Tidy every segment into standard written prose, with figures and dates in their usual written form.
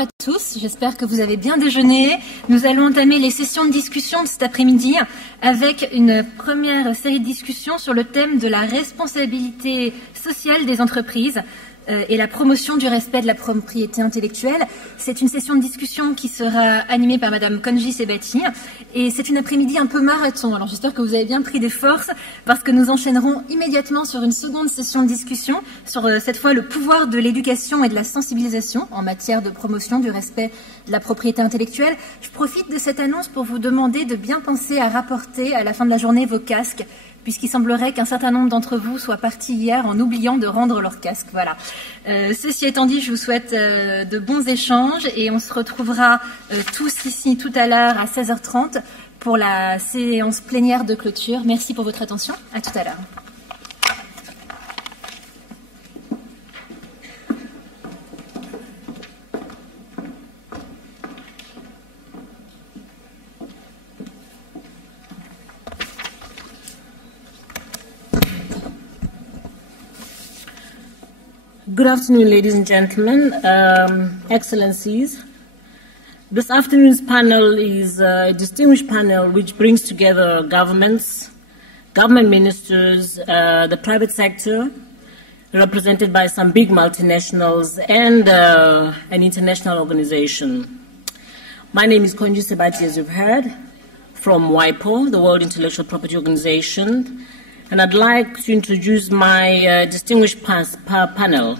à tous, j'espère que vous avez bien déjeuné. Nous allons entamer les sessions de discussion de cet après-midi avec une première série de discussions sur le thème de la responsabilité sociale des entreprises et la promotion du respect de la propriété intellectuelle. C'est une session de discussion qui sera animée par Madame Konji Sebati et c'est une après-midi un peu marathon. Alors j'espère que vous avez bien pris des forces parce que nous enchaînerons immédiatement sur une seconde session de discussion sur cette fois le pouvoir de l'éducation et de la sensibilisation en matière de promotion du respect de la propriété intellectuelle. Je profite de cette annonce pour vous demander de bien penser à rapporter à la fin de la journée vos casques, puisqu'il semblerait qu'un certain nombre d'entre vous soient partis hier en oubliant de rendre leur casque. Voilà. Ceci étant dit, je vous souhaite de bons échanges et on se retrouvera tous ici tout à l'heure à 16h30 pour la séance plénière de clôture. Merci pour votre attention. À tout à l'heure. Good afternoon, ladies and gentlemen, excellencies. This afternoon's panel is a distinguished panel which brings together governments, government ministers, the private sector, represented by some big multinationals, and an international organization. My name is Konji Sebati, as you've heard, from WIPO, the World Intellectual Property Organization, and I'd like to introduce my distinguished panel.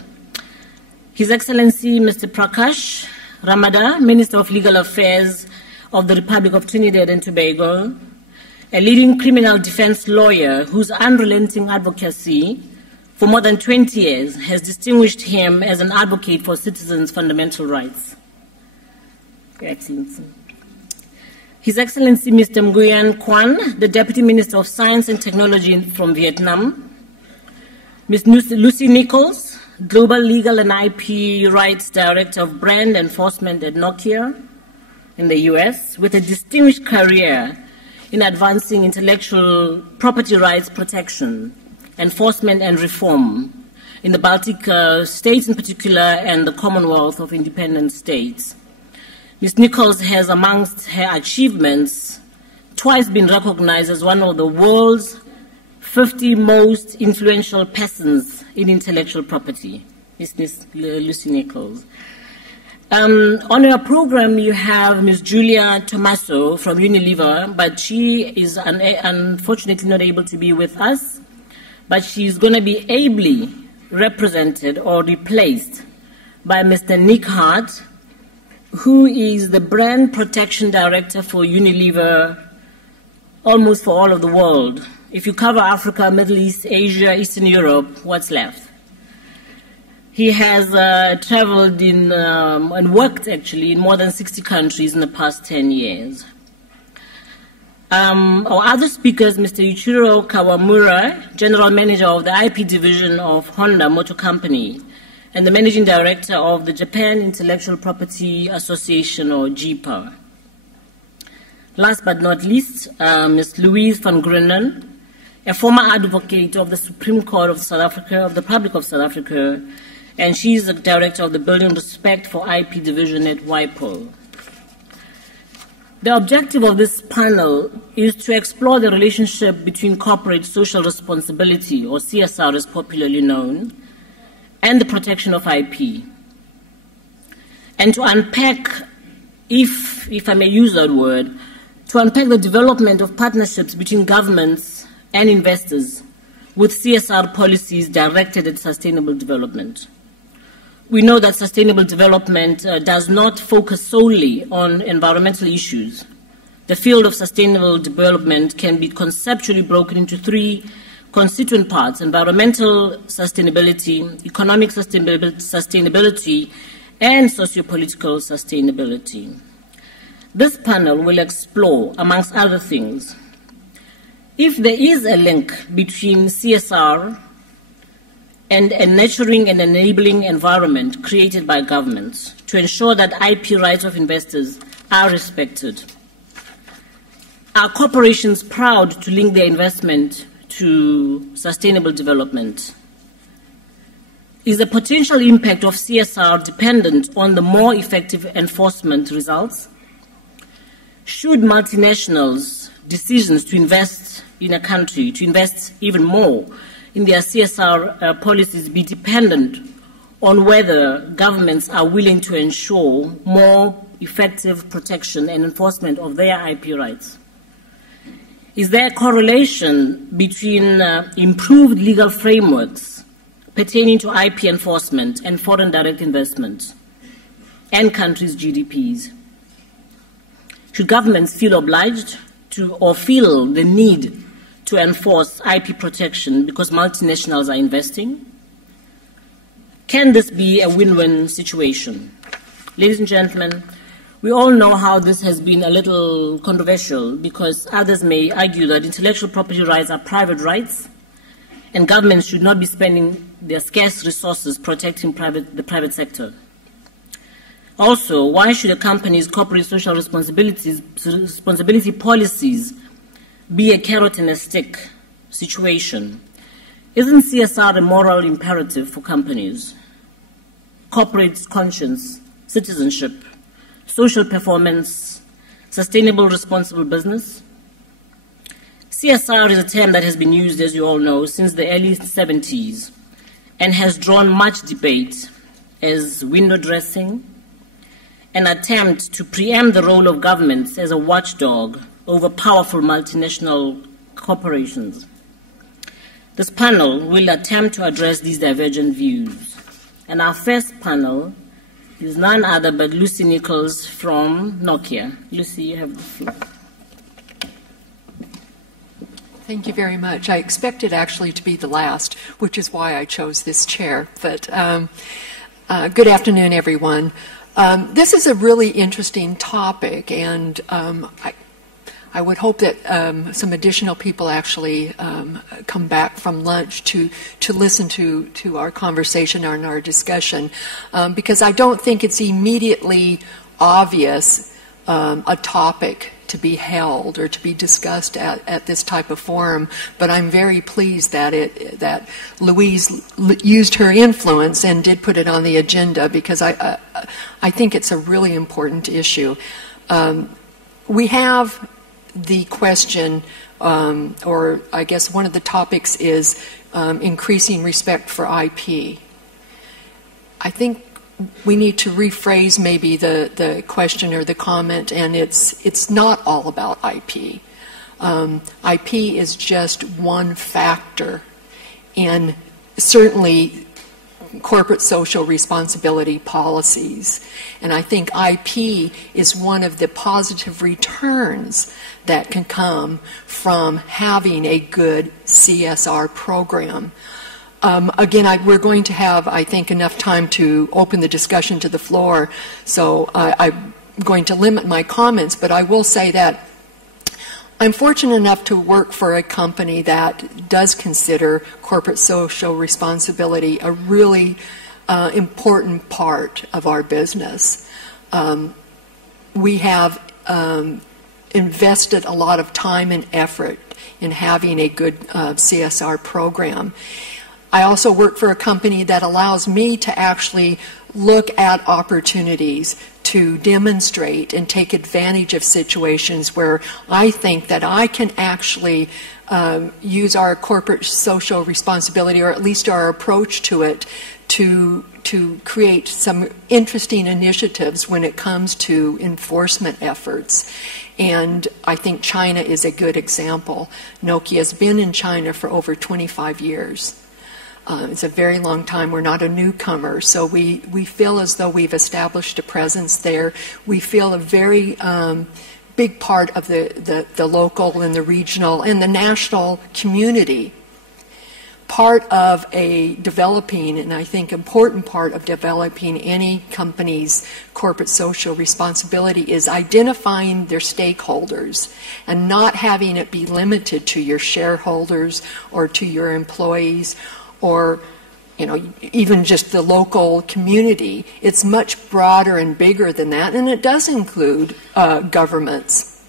His Excellency Mr. Prakash Ramada, Minister of Legal Affairs of the Republic of Trinidad and Tobago, a leading criminal defense lawyer whose unrelenting advocacy for more than 20 years has distinguished him as an advocate for citizens' fundamental rights. Your Excellency. His Excellency Mr. Nguyen Quan, the Deputy Minister of Science and Technology from Vietnam. Ms. Lucy Nichols, Global Legal and IP Rights Director of Brand Enforcement at Nokia in the US, with a distinguished career in advancing intellectual property rights protection, enforcement and reform in the Baltic states in particular and the Commonwealth of Independent States. Ms. Nichols has, amongst her achievements, twice been recognized as one of the world's 50 most influential persons in intellectual property. Ms. Lucy Nichols. On our program, you have Ms. Julia Tomaso from Unilever, but she is unfortunately not able to be with us, but she's going to be ably represented or replaced by Mr. Nick Hart, who is the Brand Protection Director for Unilever almost for all of the world. If you cover Africa, Middle East, Asia, Eastern Europe, what's left? He has traveled in and worked actually in more than 60 countries in the past 10 years. Our other speakers, Mr. Ichiro Kawamura, General Manager of the IP Division of Honda Motor Company, and the Managing Director of the Japan Intellectual Property Association, or JIPA. Last but not least, Ms. Louise van Grunen, a former advocate of the Supreme Court of South Africa, of the Republic of South Africa, and she's the Director of the Building Respect for IP Division at WIPO. The objective of this panel is to explore the relationship between corporate social responsibility, or CSR as popularly known, and the protection of IP, and to unpack, if I may use that word, to unpack the development of partnerships between governments and investors with CSR policies directed at sustainable development. We know that sustainable development does not focus solely on environmental issues. The field of sustainable development can be conceptually broken into three constituent parts: environmental sustainability, economic sustainability, and sociopolitical sustainability. This panel will explore, amongst other things, if there is a link between CSR and a nurturing and enabling environment created by governments to ensure that IP rights of investors are respected. Are corporations proud to link their investment to sustainable development? Is the potential impact of CSR dependent on the more effective enforcement results? Should multinationals' decisions to invest in a country, to invest even more in their CSR policies be dependent on whether governments are willing to ensure more effective protection and enforcement of their IP rights? Is there a correlation between improved legal frameworks pertaining to IP enforcement and foreign direct investment and countries' GDPs? Should governments feel obliged to or feel the need to enforce IP protection because multinationals are investing? Can this be a win-win situation? Ladies and gentlemen, we all know how this has been a little controversial because others may argue that intellectual property rights are private rights and governments should not be spending their scarce resources protecting the private sector. Also, why should a company's corporate social responsibility policies be a carrot and a stick situation? Isn't CSR a moral imperative for companies? Corporate conscience, citizenship, social performance, sustainable responsible business? CSR is a term that has been used, as you all know, since the early 70s and has drawn much debate as window dressing, an attempt to preempt the role of governments as a watchdog over powerful multinational corporations. This panel will attempt to address these divergent views. And our first panel is none other but Lucy Nichols from Nokia. Lucy, you have the floor. Thank you very much. I expected actually to be the last, which is why I chose this chair. But good afternoon, everyone. This is a really interesting topic, and I would hope that some additional people actually come back from lunch to listen to our conversation and our discussion, because I don't think it's immediately obvious a topic to be held or to be discussed at this type of forum. But I'm very pleased that Louise used her influence and did put it on the agenda, because I think it's a really important issue. We have the question, or I guess one of the topics is increasing respect for IP. I think we need to rephrase maybe the question or the comment, and it's not all about IP. IP is just one factor in certainly corporate social responsibility policies. And I think IP is one of the positive returns that can come from having a good CSR program. Again, we're going to have, I think, enough time to open the discussion to the floor, so I'm going to limit my comments, but I will say that I'm fortunate enough to work for a company that does consider corporate social responsibility a really important part of our business. We have invested a lot of time and effort in having a good CSR program. I also work for a company that allows me to actually look at opportunities to demonstrate and take advantage of situations where I think that I can actually use our corporate social responsibility, or at least our approach to it, to create some interesting initiatives when it comes to enforcement efforts. And I think China is a good example. Nokia has been in China for over 25 years. It's a very long time. We're not a newcomer, so we feel as though we've established a presence there. We feel a very big part of the local and the regional and the national community. Part of a developing, and I think important part of developing any company's corporate social responsibility, is identifying their stakeholders and not having it be limited to your shareholders or to your employees, or even just the local community. It's much broader and bigger than that, and it does include governments.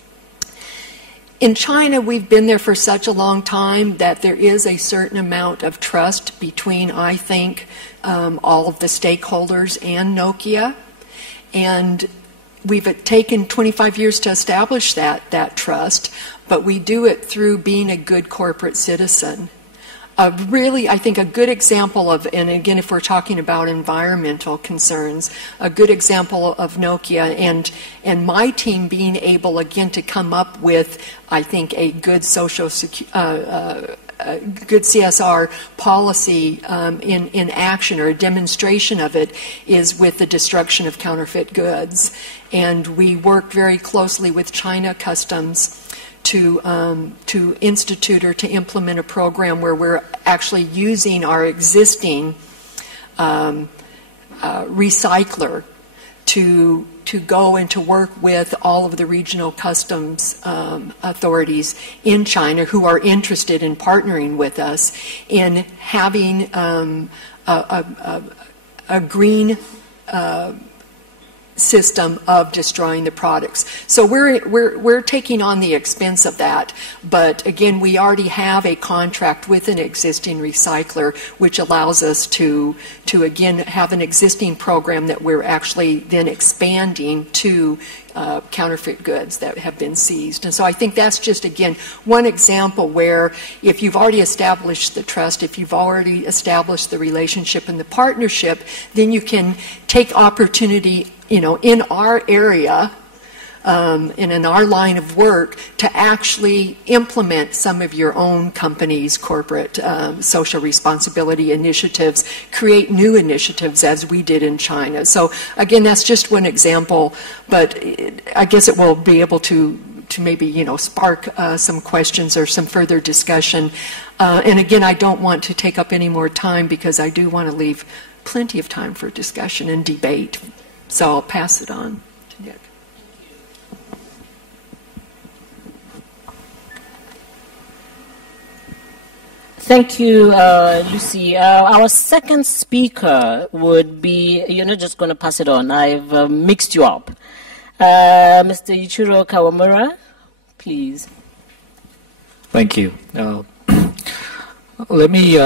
in China, we've been there for such a long time that there is a certain amount of trust between, I think, all of the stakeholders and Nokia. And we've taken 25 years to establish that trust, but we do it through being a good corporate citizen. Really, I think a good example of, and again, if we're talking about environmental concerns, a good example of Nokia and my team being able, again, to come up with, I think, a good good CSR policy in action, or a demonstration of it, is with the destruction of counterfeit goods. And we work very closely with China Customs to institute or to implement a program where we're actually using our existing recycler to go and to work with all of the regional customs authorities in China who are interested in partnering with us in having a green system of destroying the products. So we're taking on the expense of that, but again, we already have a contract with an existing recycler, which allows us to again have an existing program that we're actually then expanding to counterfeit goods that have been seized. And so I think that's just, again, one example where if you've already established the trust, if you've already established the relationship and the partnership, then you can take opportunity, in our area, and in our line of work, to actually implement some of your own company's corporate social responsibility initiatives, create new initiatives as we did in China. So again, that's just one example, but I guess it will be able to maybe, spark some questions or some further discussion. And again, I don't want to take up any more time because I do want to leave plenty of time for discussion and debate. So I'll pass it on to Nick. Thank you, Lucy. Our second speaker would be, you're not just going to pass it on, I've mixed you up. Mr. Ichiro Kawamura, please. Thank you. Let me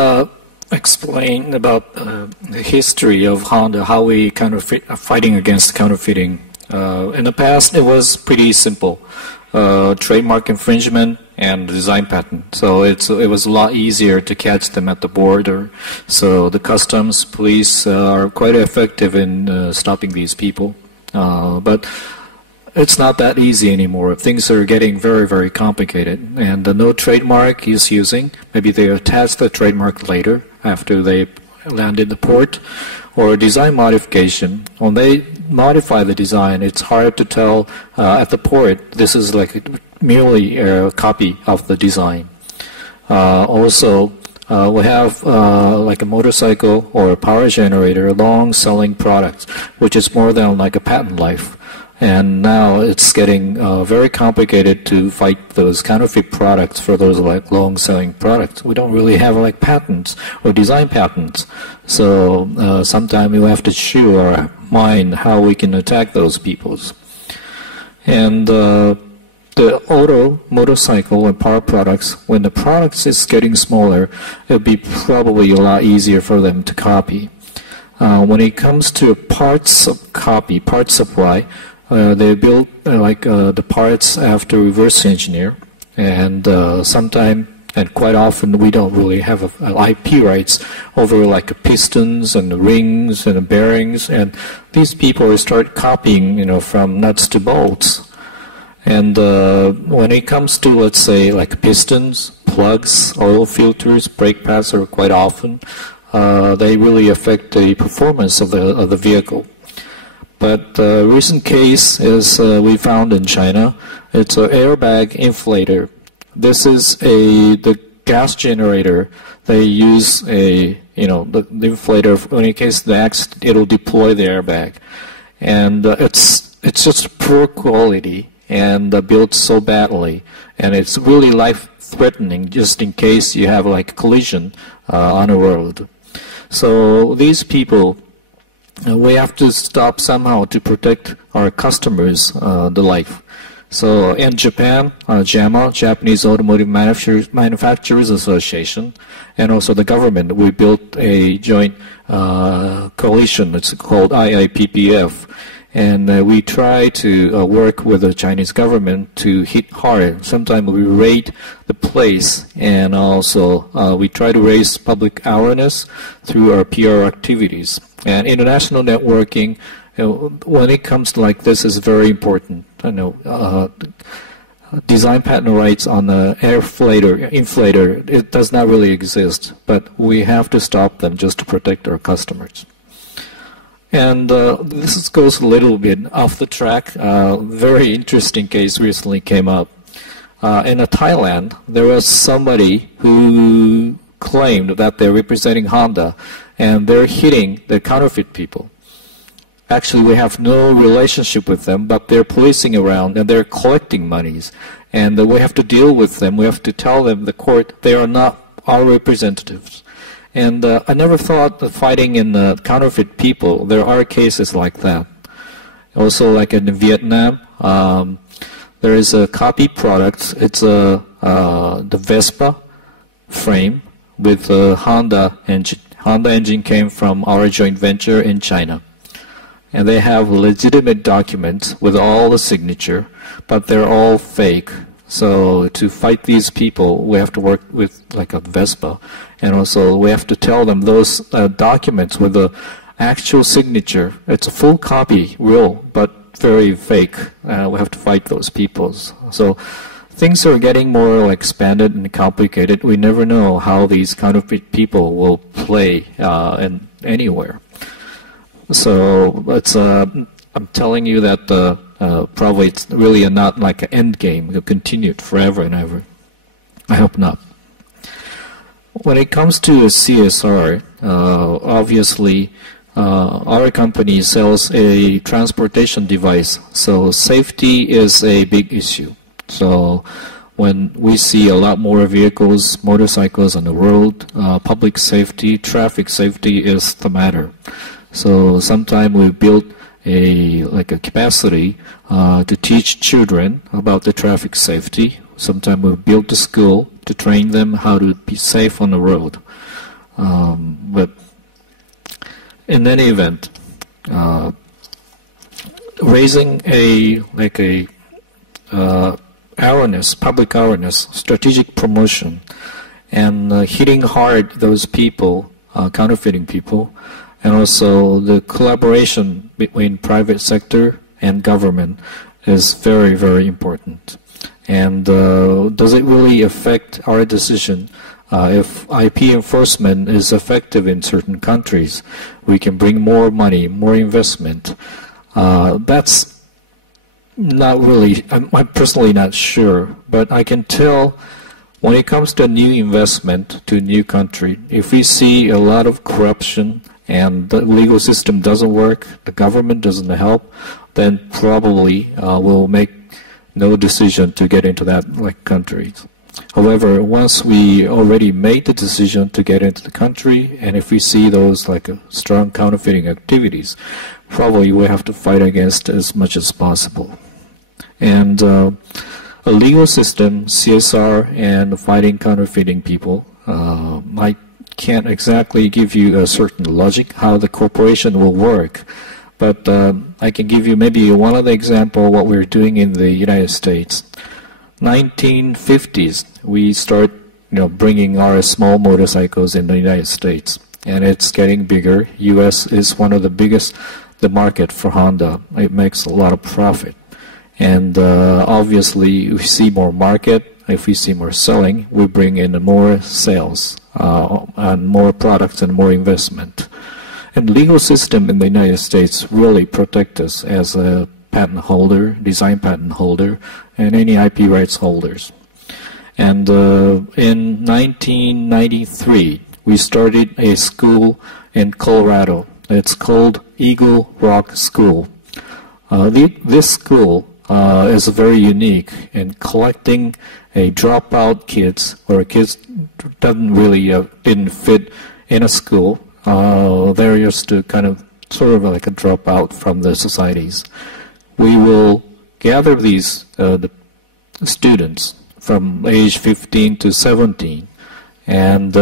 explain about the history of how we fighting against counterfeiting. In the past, it was pretty simple. Trademark infringement and design patent. So it was a lot easier to catch them at the border. So the customs police are quite effective in stopping these people. But it's not that easy anymore. Things are getting very, very complicated. And the no trademark is using, maybe they attach the trademark later after they land in the port, or design modification. When they modify the design, it's hard to tell at the port this is like merely a copy of the design. Also, we have like a motorcycle or a power generator, long-selling products, which is more than like a patent life. And now it's getting very complicated to fight those counterfeit products for those like long-selling products. We don't really have like patents or design patents. So sometimes we have to choose our mind how we can attack those peoples. And the auto, motorcycle, and power products, when the products is getting smaller, it'll be probably a lot easier for them to copy. When it comes to parts supply, they build the parts after reverse engineer, and sometimes and quite often we don't really have IP rights over like pistons and the rings and the bearings, and these people start copying, from nuts to bolts. And when it comes to, let's say, like pistons, plugs, oil filters, brake pads, are quite often they really affect the performance of the vehicle. But the recent case is we found in China. It's an airbag inflator. This is the gas generator. They use the inflator. In case of the accident, it'll deploy the airbag, and it's just poor quality and built so badly, and it's really life-threatening just in case you have like a collision on a road. So these people, we have to stop somehow to protect our customers' the life. So in Japan, JAMA, Japanese Automotive Manufacturers Association, and also the government, we built a joint coalition. It's called IIPPF. And we try to work with the Chinese government to hit hard. Sometimes we raid the place, and also we try to raise public awareness through our PR activities. And international networking, when it comes to like this, is very important. Design patent rights on the inflator, it does not really exist, but we have to stop them just to protect our customers. And this goes a little bit off the track. Very interesting case recently came up. In Thailand, there was somebody who claimed that they're representing Honda, and they're hitting the counterfeit people. Actually, we have no relationship with them, but they're policing around and they're collecting monies. And we have to deal with them. We have to tell them, the court, they are not our representatives. And I never thought that fighting in counterfeit people, there are cases like that. Also, like in Vietnam, there is a copy product. It's the Vespa frame with a Honda engine. Honda engine came from our joint venture in China. And they have legitimate documents with all the signature, but they're all fake. So to fight these people, we have to work with like a Vespa. And also we have to tell them those documents with the actual signature, it's a full copy, real, but very fake. We have to fight those people. So things are getting more expanded and complicated. We never know how these counterfeit people will play anywhere. So it's, I'm telling you that probably it's really not like an end game. It'll continue forever and ever. I hope not. When it comes to CSR, obviously our company sells a transportation device, so safety is a big issue. So when we see a lot more vehicles, motorcycles on the road, public safety, traffic safety is the matter. So sometimes we build a capacity to teach children about the traffic safety. Sometimes we build a school to train them how to be safe on the road. But in any event, raising awareness, public awareness, strategic promotion, and hitting hard those people, counterfeiting people, and also the collaboration between private sector and government is very, very important. And does it really affect our decision? If IP enforcement is effective in certain countries, we can bring more money, more investment. That's not really, I'm personally not sure, but I can tell when it comes to new investment to a new country, if we see a lot of corruption and the legal system doesn't work, the government doesn't help, then probably we'll make no decision to get into that country. However, once we already made the decision to get into the country, and if we see those strong counterfeiting activities, probably we have to fight against as much as possible. And a legal system, CSR, and fighting counterfeiting people, I can't exactly give you a certain logic how the corporation will work, but I can give you maybe one other example of what we're doing in the United States. 1950s, we start bringing our small motorcycles in the United States, and it's getting bigger. U.S. is one of the biggest the market for Honda. It makes a lot of profit, and obviously, if we see more market, if we see more selling, we bring in more sales and more products and more investment. And legal system in the United States really protect us as a patent holder, design patent holder, and any IP rights holders. And in 1993, we started a school in Colorado. It's called Eagle Rock School. This school is very unique in collecting dropout kids, or kids didn't fit in a school. They're used to sort of like a dropout from the societies. We will gather these the students from age 15 to 17 and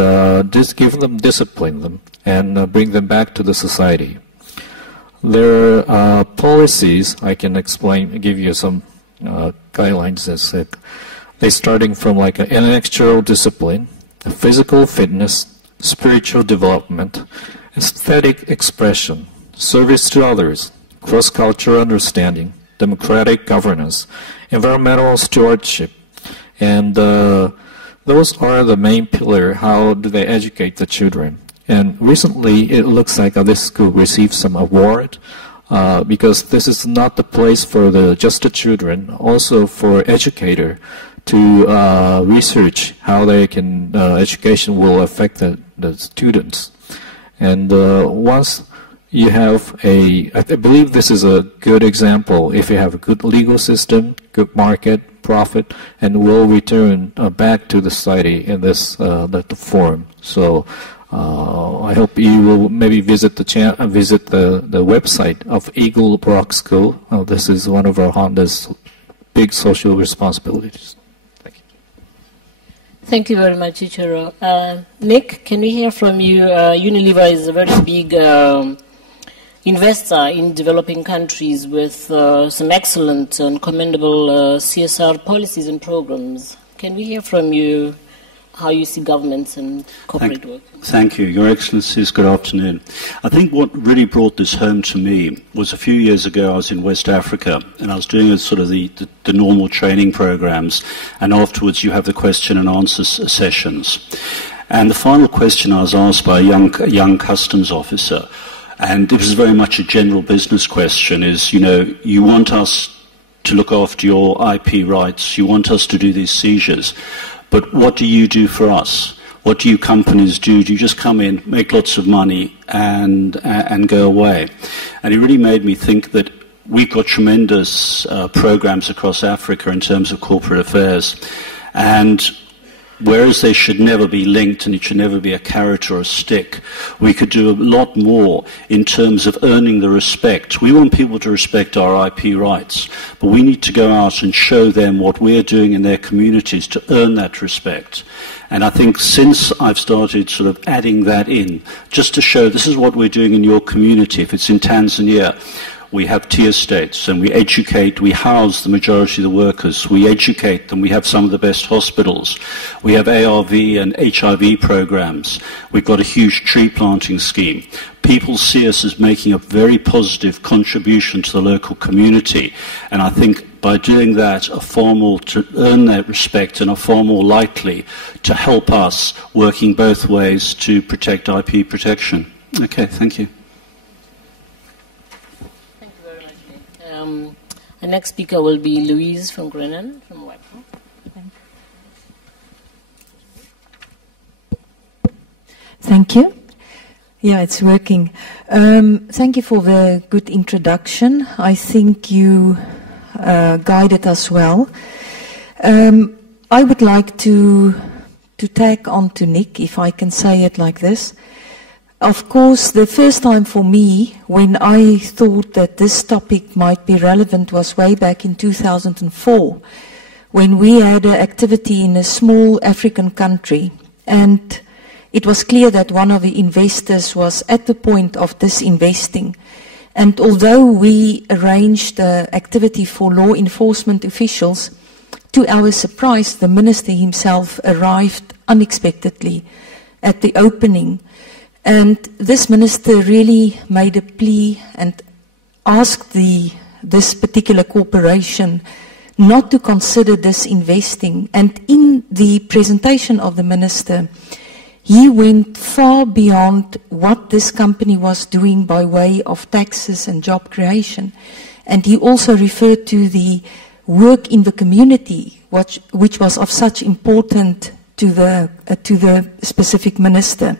just give them, discipline them, and bring them back to the society. Their policies, I can explain, give you some guidelines. They're starting from like an intellectual discipline, physical fitness, spiritual development, aesthetic expression, service to others, cross-cultural understanding, democratic governance, environmental stewardship, and those are the main pillar. How do they educate the children? And recently, it looks like this school received some award because this is not the place for just the children, also for educator to research how they can education will affect the students. And once you have I believe this is a good example. If you have a good legal system, good market, profit, and will return back to the society in this form. So I hope you will maybe visit the website of Eagle Brook School. This is one of our Honda's big social responsibilities. Thank you. Thank you very much, Ichiro. Nick, can we hear from you? Unilever is a very big investor in developing countries with some excellent and commendable CSR policies and programs. Can we hear from you how you see governments and corporate work? Thank you. Your Excellencies, good afternoon. I think what really brought this home to me was a few years ago I was in West Africa and I was doing sort of the normal training programs, and afterwards you have the question and answer sessions. And the final question I was asked by a young customs officer, and it was very much a general business question, is, you want us to look after your IP rights, you want us to do these seizures, but what do you do for us? What do you companies do? Do you just come in, make lots of money, and go away? And it really made me think that we've got tremendous programs across Africa in terms of corporate affairs, and whereas they should never be linked and it should never be a carrot or a stick, we could do a lot more in terms of earning the respect. We want people to respect our IP rights, but we need to go out and show them what we're doing in their communities to earn that respect. And I think since I've started sort of adding that in, just to show this is what we're doing in your community, if it's in Tanzania, we have tea estates and we educate, we house the majority of the workers, we educate them, we have some of the best hospitals, we have ARV and HIV programs, we've got a huge tree planting scheme. People see us as making a very positive contribution to the local community, and I think by doing that are far more to earn their respect and are far more likely to help us working both ways to protect IP protection. Okay, thank you. The next speaker will be Louise from Grennan, from WIPO. Thank you. Yeah, it's working. Thank you for the good introduction. I think you guided us well. I would like to tag on to Nick, if I can say it like this. Of course, the first time for me when I thought that this topic might be relevant was way back in 2004, when we had an activity in a small African country, and it was clear that one of the investors was at the point of disinvesting. And although we arranged the activity for law enforcement officials, to our surprise, the minister himself arrived unexpectedly at the opening. And this minister really made a plea and asked this particular corporation not to consider disinvesting. And in the presentation of the minister, he went far beyond what this company was doing by way of taxes and job creation. And he also referred to the work in the community, which was of such importance to the specific minister.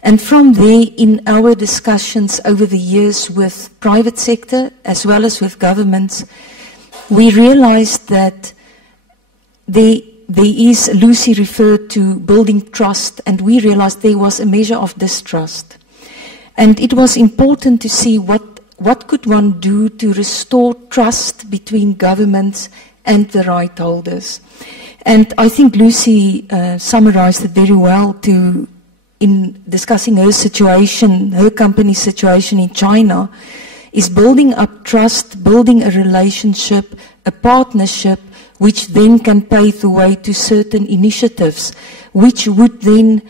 And from there, in our discussions over the years with private sector as well as with governments, we realized that there is, Lucy referred to building trust, and we realized there was a measure of distrust. And it was important to see what what could one do to restore trust between governments and the right holders. And I think Lucy summarized it very well in discussing her situation, her company's situation in China, is building up trust, building a relationship, a partnership, which then can pave the way to certain initiatives, which would then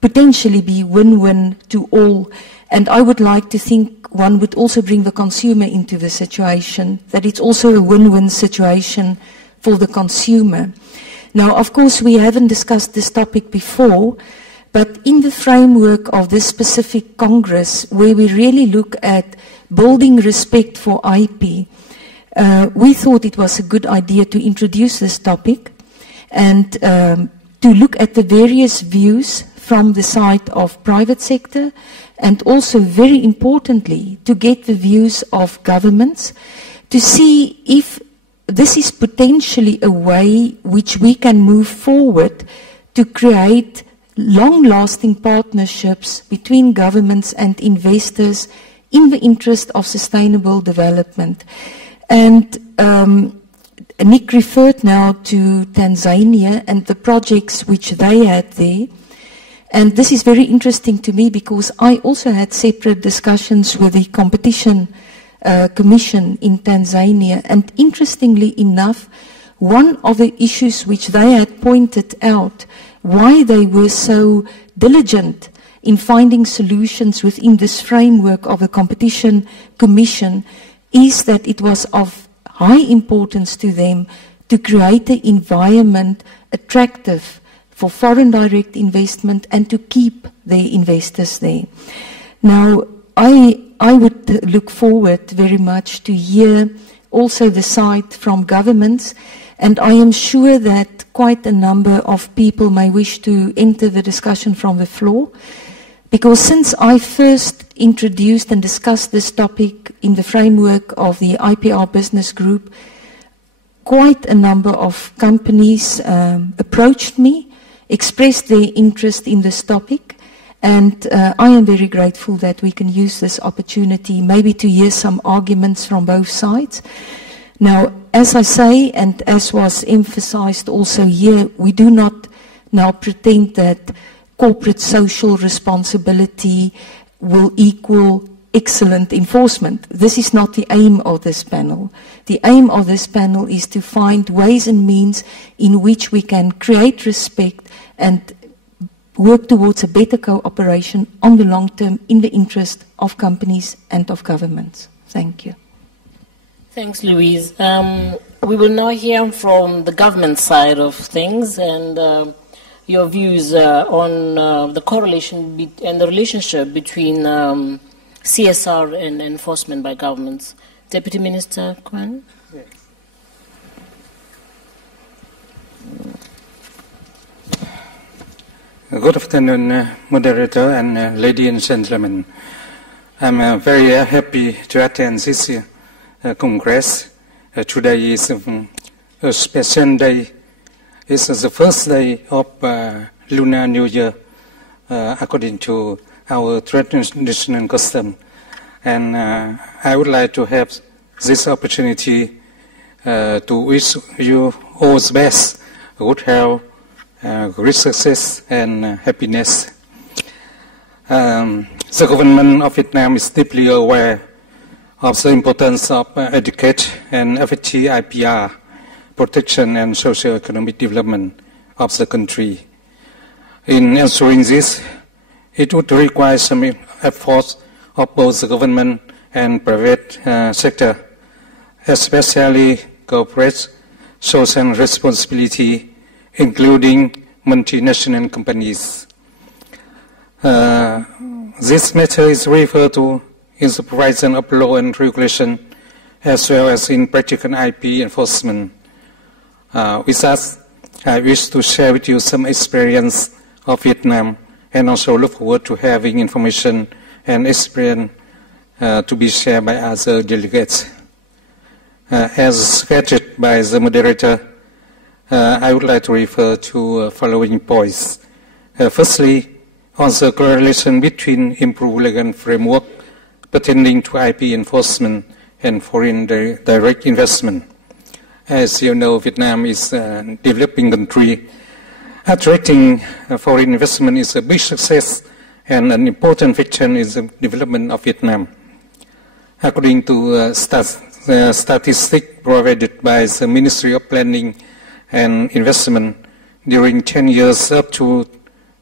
potentially be win-win to all. And I would like to think one would also bring the consumer into the situation, that it's also a win-win situation for the consumer. Now, of course, we haven't discussed this topic before, but in the framework of this specific Congress, where we really look at building respect for IP, we thought it was a good idea to introduce this topic and to look at the various views from the side of private sector, and also, very importantly, to get the views of governments, to see if this is potentially a way which we can move forward to create long-lasting partnerships between governments and investors in the interest of sustainable development. And Nick referred now to Tanzania and the projects which they had there. And this is very interesting to me because I also had separate discussions with the Competition Commission in Tanzania. And interestingly enough, one of the issues which they had pointed out, why they were so diligent in finding solutions within this framework of the Competition Commission, is that it was of high importance to them to create an environment attractive for foreign direct investment and to keep their investors there. Now, I would look forward very much to hear also the side from governments, and I am sure that quite a number of people may wish to enter the discussion from the floor, because since I first introduced and discussed this topic in the framework of the IPR Business Group, quite a number of companies approached me, expressed their interest in this topic, and I am very grateful that we can use this opportunity maybe to hear some arguments from both sides. Now, as I say, and as was emphasized also here, we do not now pretend that corporate social responsibility will equal excellent enforcement. This is not the aim of this panel. The aim of this panel is to find ways and means in which we can create respect and work towards a better cooperation on the long term in the interest of companies and of governments. Thank you. Thanks, Louise. We will now hear from the government side of things and your views on the correlation and the relationship between CSR and enforcement by governments. Deputy Minister Kwan? Yes. Good afternoon, moderator and ladies and gentlemen. I'm very happy to attend this Congress. Today is a special day. It's the first day of Lunar New Year, according to our traditional custom. And I would like to have this opportunity to wish you all the best, good health, great success, and happiness. The government of Vietnam is deeply aware of the importance of educate and effective IPR protection and socio-economic development of the country. In answering this, it would require some efforts of both the government and private sector, especially corporate social responsibility, including multinational companies. This matter is referred to in the provision of law and regulation, as well as in practical IP enforcement. With that, I wish to share with you some experience of Vietnam, and also look forward to having information and experience to be shared by other delegates. As scheduled by the moderator, I would like to refer to following points. Firstly, on the correlation between improved legal framework, pertaining to IP enforcement and foreign direct investment. As you know, Vietnam is a developing country. Attracting foreign investment is a big success, and an important factor is the development of Vietnam. According to statistics provided by the Ministry of Planning and Investment, during 10 years up to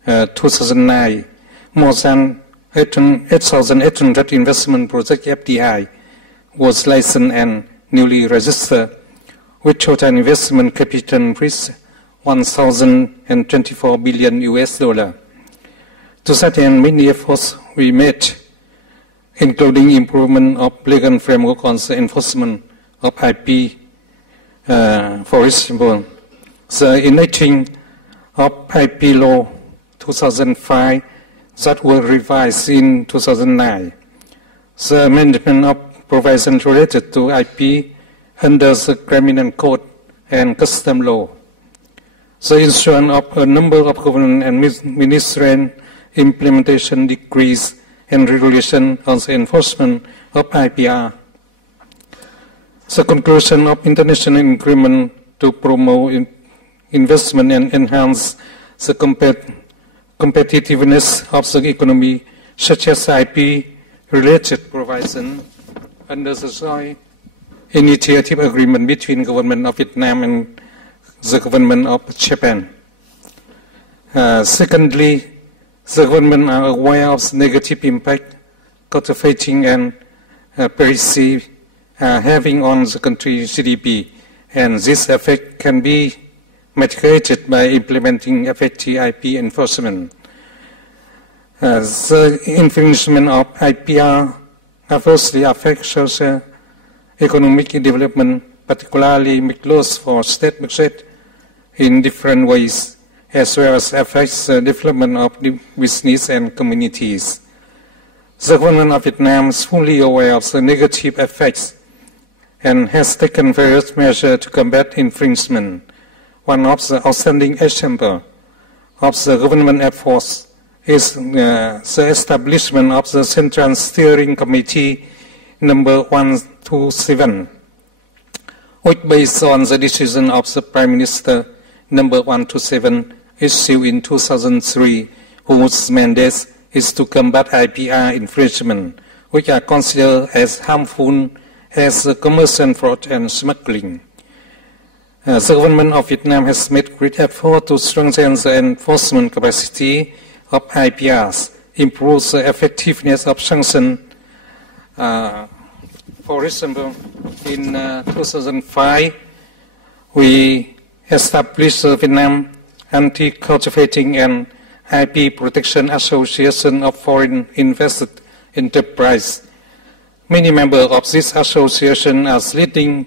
2009, more than 8,800 investment project FDI was licensed and newly registered, with total investment capital reached 1,024 billion US dollar. To that end, many efforts we made, including improvement of legal framework on the enforcement of IP. For example, the enacting of IP law 2005 that were revised in 2009. The amendment of provisions related to IP under the Criminal Code and Custom Law. The issuance of a number of government and ministerial implementation decrees and regulation on the enforcement of IPR. The conclusion of international agreement to promote investment and enhance the competitiveness of the economy, such as IP-related provision under the Joint Initiative Agreement between Government of Vietnam and the Government of Japan. Secondly, the government are aware of the negative impact counterfeiting and piracy having on the country's GDP, and this effect can be mitigated by implementing effective IP enforcement. The infringement of IPR adversely affects social economic development, particularly make loss for state budget in different ways, as well as affects the development of the business and communities. The government of Vietnam is fully aware of the negative effects and has taken various measures to combat infringement. One of the outstanding examples of the government efforts is the establishment of the Central Steering Committee number 127, which based on the decision of the Prime Minister number 127 issued in 2003, whose mandate is to combat IPR infringement, which are considered as harmful as commercial fraud and smuggling. The government of Vietnam has made great effort to strengthen the enforcement capacity of IPRs, improve the effectiveness of sanctions. For example, in 2005, we established the Vietnam Anti-Counterfeiting and IP Protection Association of Foreign Invested Enterprise. Many members of this association are leading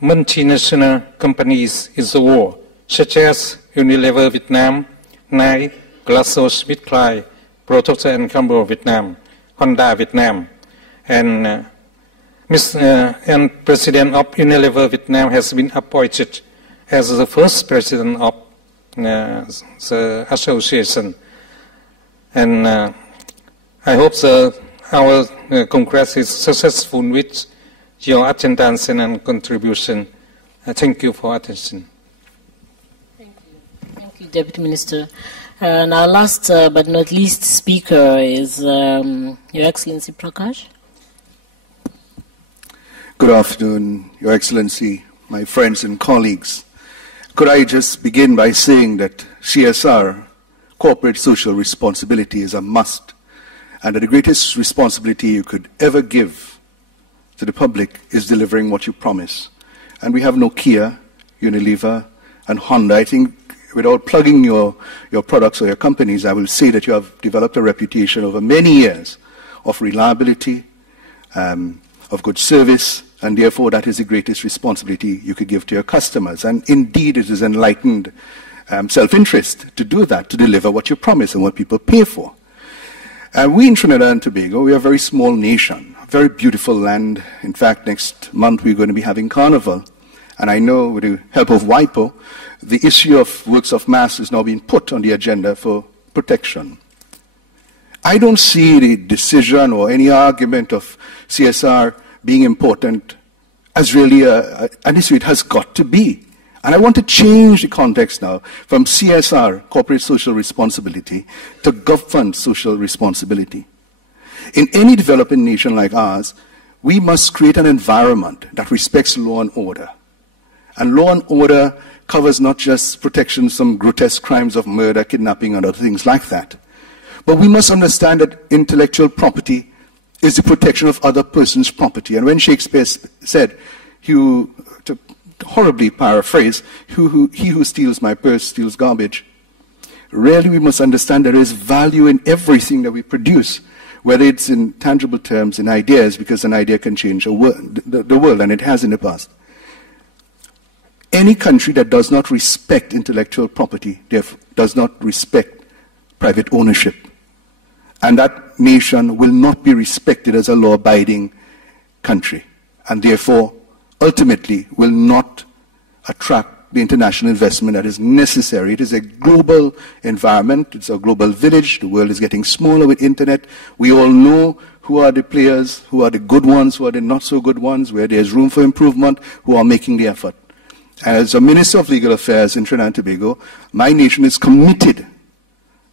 multinational companies in the world, such as Unilever Vietnam, Nike, GlaxoSmithKline, Procter & Gamble Vietnam, Honda Vietnam, and President of Unilever Vietnam has been appointed as the first president of the association. And I hope our Congress is successful with your attendance and contribution. Thank you for attention. Thank you. Thank you, Deputy Minister. And our last but not least speaker is Your Excellency Prakash. Good afternoon, Your Excellency, my friends and colleagues. Could I just begin by saying that CSR, corporate social responsibility, is a must, and that the greatest responsibility you could ever give to the public is delivering what you promise. And we have Nokia, Unilever, and Honda. I think without plugging your products or your companies, I will say that you have developed a reputation over many years of reliability, of good service, and therefore that is the greatest responsibility you could give to your customers. And indeed, it is enlightened self-interest to do that, to deliver what you promise and what people pay for. We in Trinidad and Tobago, we are a very small nation, a very beautiful land. In fact, next month we're going to be having Carnival. And I know with the help of WIPO, the issue of works of mass is now being put on the agenda for protection. I don't see the decision or any argument of CSR being important as really an issue. It has got to be. And I want to change the context now from CSR, corporate social responsibility, to government social responsibility. In any developing nation like ours, we must create an environment that respects law and order. And law and order covers not just protections from grotesque crimes of murder, kidnapping, and other things like that. But we must understand that intellectual property is the protection of other person's property. And when Shakespeare said, to horribly paraphrase, he who steals my purse steals garbage, really we must understand there is value in everything that we produce, whether it's in tangible terms, in ideas, because an idea can change the world, and it has in the past. Any country that does not respect intellectual property, therefore, does not respect private ownership. And that nation will not be respected as a law-abiding country, and therefore, ultimately, will not attract the international investment that is necessary. It is a global environment. It's a global village. The world is getting smaller with internet. We all know who are the players, who are the good ones, who are the not so good ones, where there's room for improvement, who are making the effort. As a Minister of Legal Affairs in Trinidad and Tobago, my nation is committed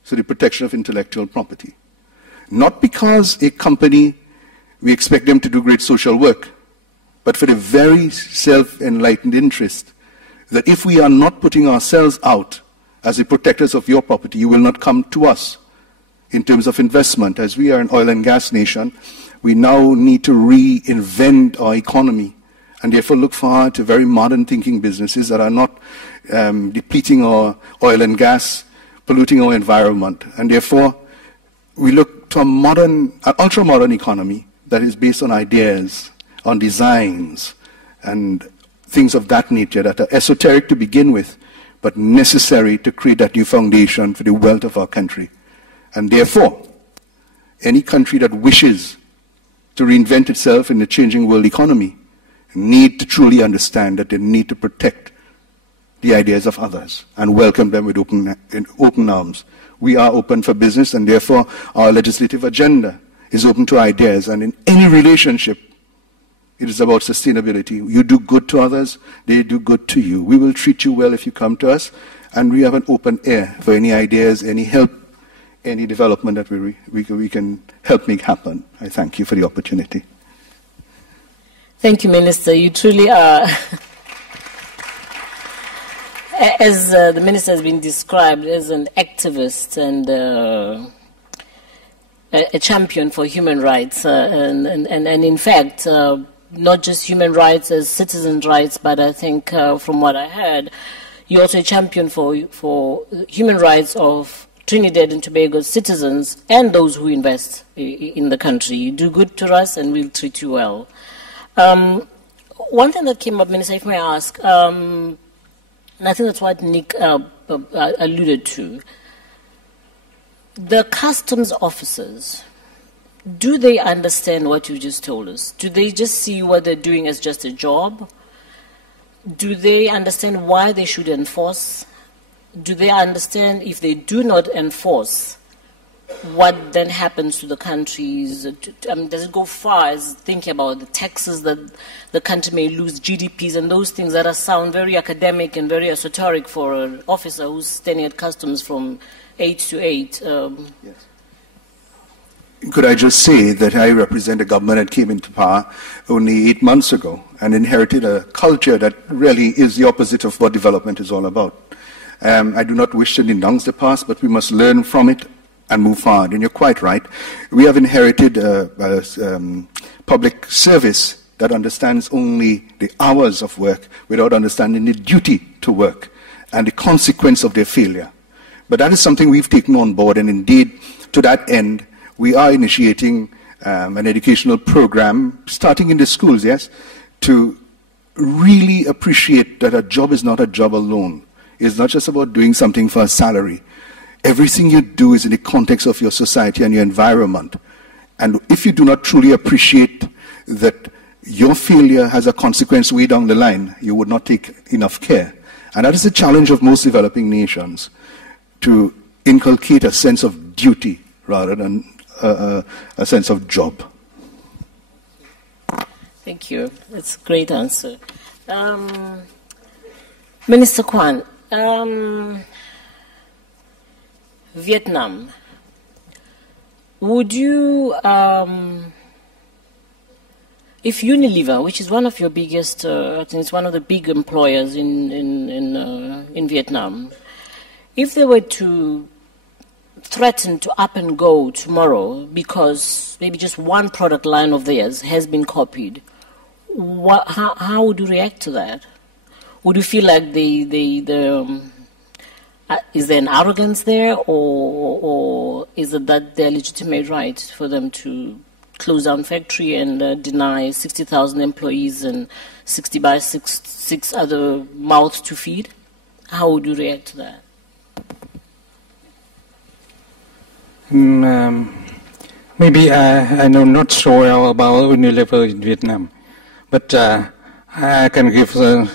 to the protection of intellectual property. Not because a company, we expect them to do great social work, but for the very self-enlightened interest that if we are not putting ourselves out as the protectors of your property, you will not come to us in terms of investment. As we are an oil and gas nation, we now need to reinvent our economy and therefore look forward to very modern thinking businesses that are not depleting our oil and gas, polluting our environment. And therefore, we look to a modern, an ultra-modern economy that is based on ideas, on designs, and things of that nature that are esoteric to begin with, but necessary to create that new foundation for the wealth of our country. And therefore, any country that wishes to reinvent itself in the changing world economy need to truly understand that they need to protect the ideas of others and welcome them with open arms. We are open for business, and therefore our legislative agenda is open to ideas. And in any relationship, it is about sustainability. You do good to others, they do good to you. We will treat you well if you come to us, and we have an open ear for any ideas, any help, any development that we can help make happen. I thank you for the opportunity. Thank you, Minister. You truly are, as the Minister has been described, as an activist and a champion for human rights. And in fact, not just human rights as citizens' rights, but I think from what I heard, you're also a champion for human rights of Trinidad and Tobago citizens and those who invest in the country. You do good to us and we'll treat you well. One thing that came up, Minister, if I may ask, and I think that's what Nick alluded to, the customs officers, do they understand what you just told us? Do they just see what they're doing as just a job? Do they understand why they should enforce? Do they understand if they do not enforce, what then happens to the countries? Does it go far as thinking about the taxes that the country may lose, GDPs, and those things that sound very academic and very esoteric for an officer who's standing at customs from 8 to 8? Yes. Could I just say that I represent a government that came into power only 8 months ago and inherited a culture that really is the opposite of what development is all about. I do not wish to denounce the past, but we must learn from it and move forward. And you're quite right. We have inherited a public service that understands only the hours of work without understanding the duty to work and the consequence of their failure. But that is something we've taken on board, and indeed, to that end, we are initiating an educational program, starting in the schools, yes, to really appreciate that a job is not a job alone. It's not just about doing something for a salary. Everything you do is in the context of your society and your environment. And if you do not truly appreciate that your failure has a consequence way down the line, you would not take enough care. And that is the challenge of most developing nations, to inculcate a sense of duty rather than a sense of job. Thank you. That's a great answer. Minister Kwan, Vietnam, would you, if Unilever, which is one of your biggest, I think it's one of the big employers in Vietnam, if they were to threaten to up and go tomorrow because maybe just one product line of theirs has been copied, how would you react to that? Would you feel like is there an arrogance there, or is it that their legitimate right for them to close down factory and deny 60,000 employees and 60 by 6 other mouths to feed? How would you react to that? Maybe I know not so well about Unilever in Vietnam, but I can give an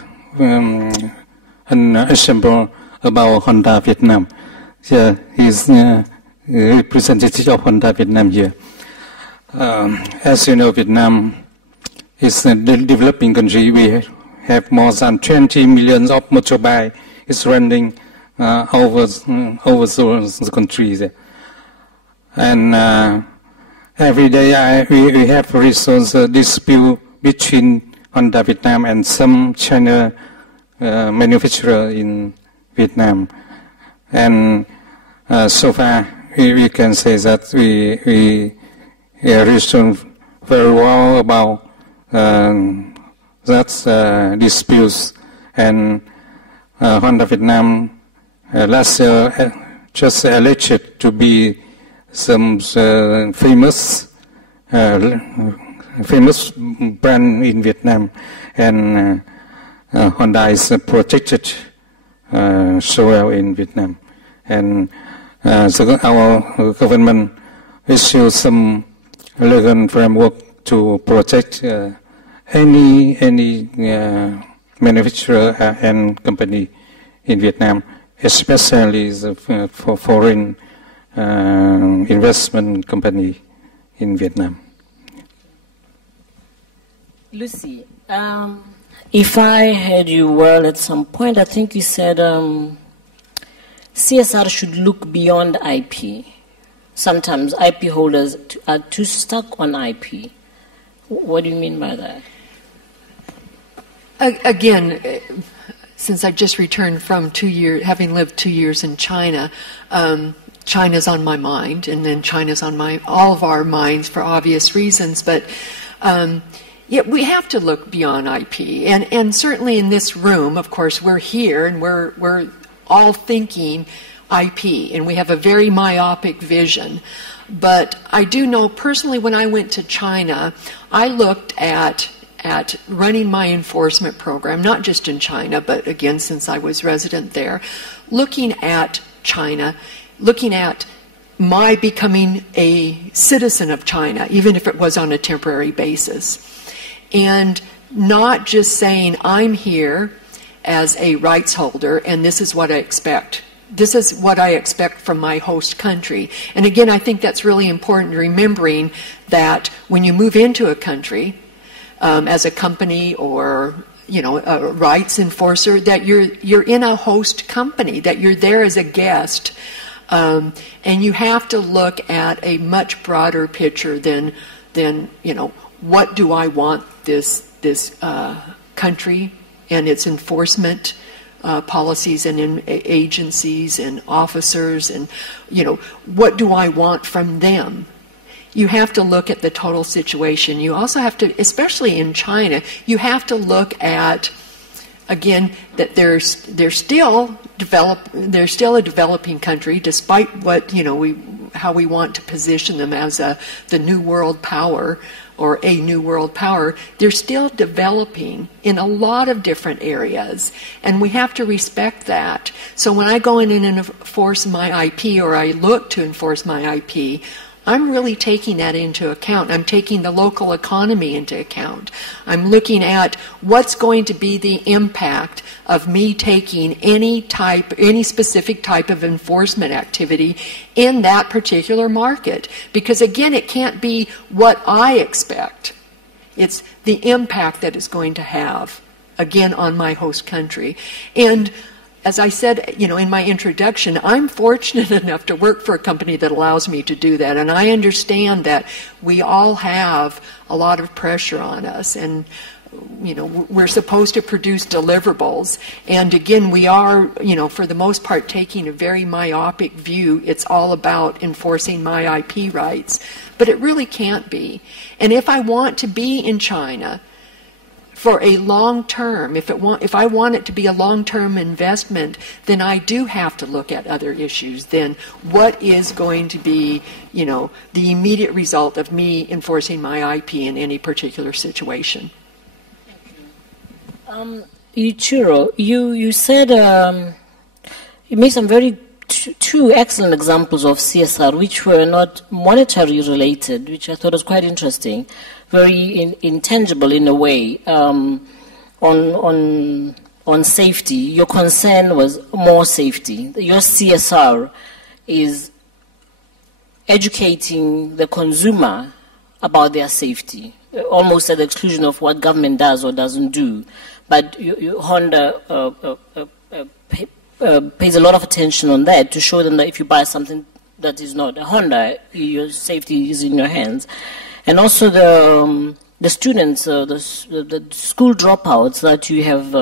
example about Honda Vietnam. He's representative of Honda Vietnam here. As you know, Vietnam is a developing country. We have more than 20 million of motorbike is running over the country there. And every day we have resolved a dispute between Honda Vietnam and some China manufacturer in Vietnam. And so far we can say that we resolved very well about that disputes. And Honda Vietnam last year just alleged to be some famous brand in Vietnam, and Honda is protected so well in Vietnam. And so our government issued some legal framework to protect any manufacturer and company in Vietnam, especially for foreign investment company in Vietnam. Lucy, if I heard you well at some point, I think you said CSR should look beyond IP. Sometimes IP holders are too stuck on IP. What do you mean by that? Again, since I've just returned from 2 years, having lived 2 years in China, China's on my mind, and then China's on all of our minds for obvious reasons. But yeah, we have to look beyond IP, and certainly in this room, of course, we're here and we're all thinking IP, and we have a very myopic vision. But I do know personally, when I went to China, I looked at running my enforcement program, not just in China, but again, since I was resident there, looking at China, looking at my becoming a citizen of China, even if it was on a temporary basis. And not just saying, I'm here as a rights holder, and this is what I expect. This is what I expect from my host country. And again, I think that's really important, remembering that when you move into a country, as a company or a rights enforcer, that you're in a host company, that you're there as a guest, and you have to look at a much broader picture than what do I want this country and its enforcement policies and agencies and officers, and what do I want from them? You have to look at the total situation. You also have to, especially in China, you have to look at, again, that they're still a developing country, despite what how we want to position them as the new world power or a new world power. They're still developing in a lot of different areas, and we have to respect that. So when I go in and enforce my IP, or I look to enforce my IP, I'm really taking that into account. I'm taking the local economy into account. I'm looking at what's going to be the impact of me taking any specific type of enforcement activity in that particular market. Because again, it can't be what I expect. It's the impact that it's going to have, again, on my host country. And as I said, in my introduction, I'm fortunate enough to work for a company that allows me to do that. And I understand that we all have a lot of pressure on us. And, we're supposed to produce deliverables. And again, we are, for the most part, taking a very myopic view. It's all about enforcing my IP rights. But it really can't be. And if I want to be in China for a long term, if I want it to be a long-term investment, then I do have to look at other issues than what is going to be, the immediate result of me enforcing my IP in any particular situation. Ichiro, you said you made some two excellent examples of CSR which were not monetary related, which I thought was quite interesting, very intangible in a way. On safety, your concern was more safety. Your CSR is educating the consumer about their safety, almost at the exclusion of what government does or doesn't do. But Honda pays a lot of attention on that to show them that if you buy something that is not a Honda, your safety is in your hands. And also the students, the school dropouts that you have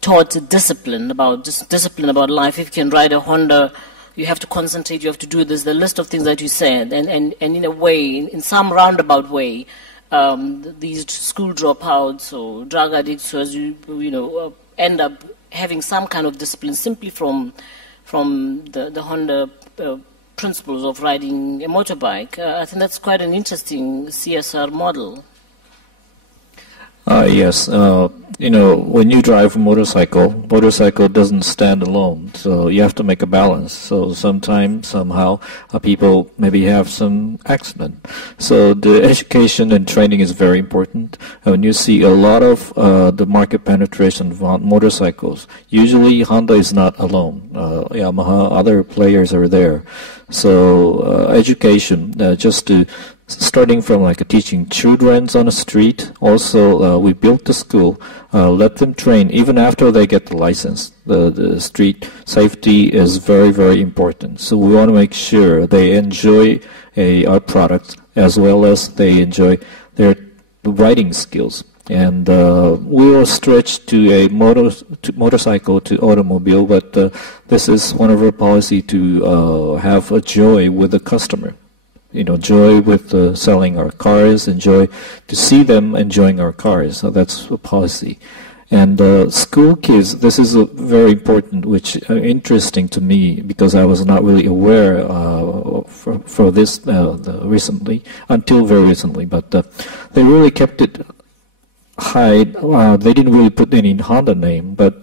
taught discipline about life. If you can ride a Honda, you have to concentrate, you have to do this, the list of things that you said. And in a way, in some roundabout way, these school dropouts or drug addicts, so as you end up having some kind of discipline simply from the Honda principles of riding a motorbike. I think that's quite an interesting CSR model. Yes, when you drive a motorcycle doesn't stand alone, so you have to make a balance. So sometimes, somehow, people maybe have some accident. So the education and training is very important. When you see a lot of the market penetration of motorcycles, usually Honda is not alone. Yamaha, other players are there. So education, starting from teaching children on the street. Also, we built the school, let them train even after they get the license. The street safety is very, very important. So we want to make sure they enjoy our product as well as they enjoy their riding skills. And we will stretch to a motorcycle to automobile, but this is one of our policy to have a joy with the customer. Joy with selling our cars, enjoy to see them enjoying our cars. So that's a policy. And school kids, this is very important, which interesting to me because I was not really aware for this recently, until very recently. But they really kept it high. They didn't really put any Honda name, but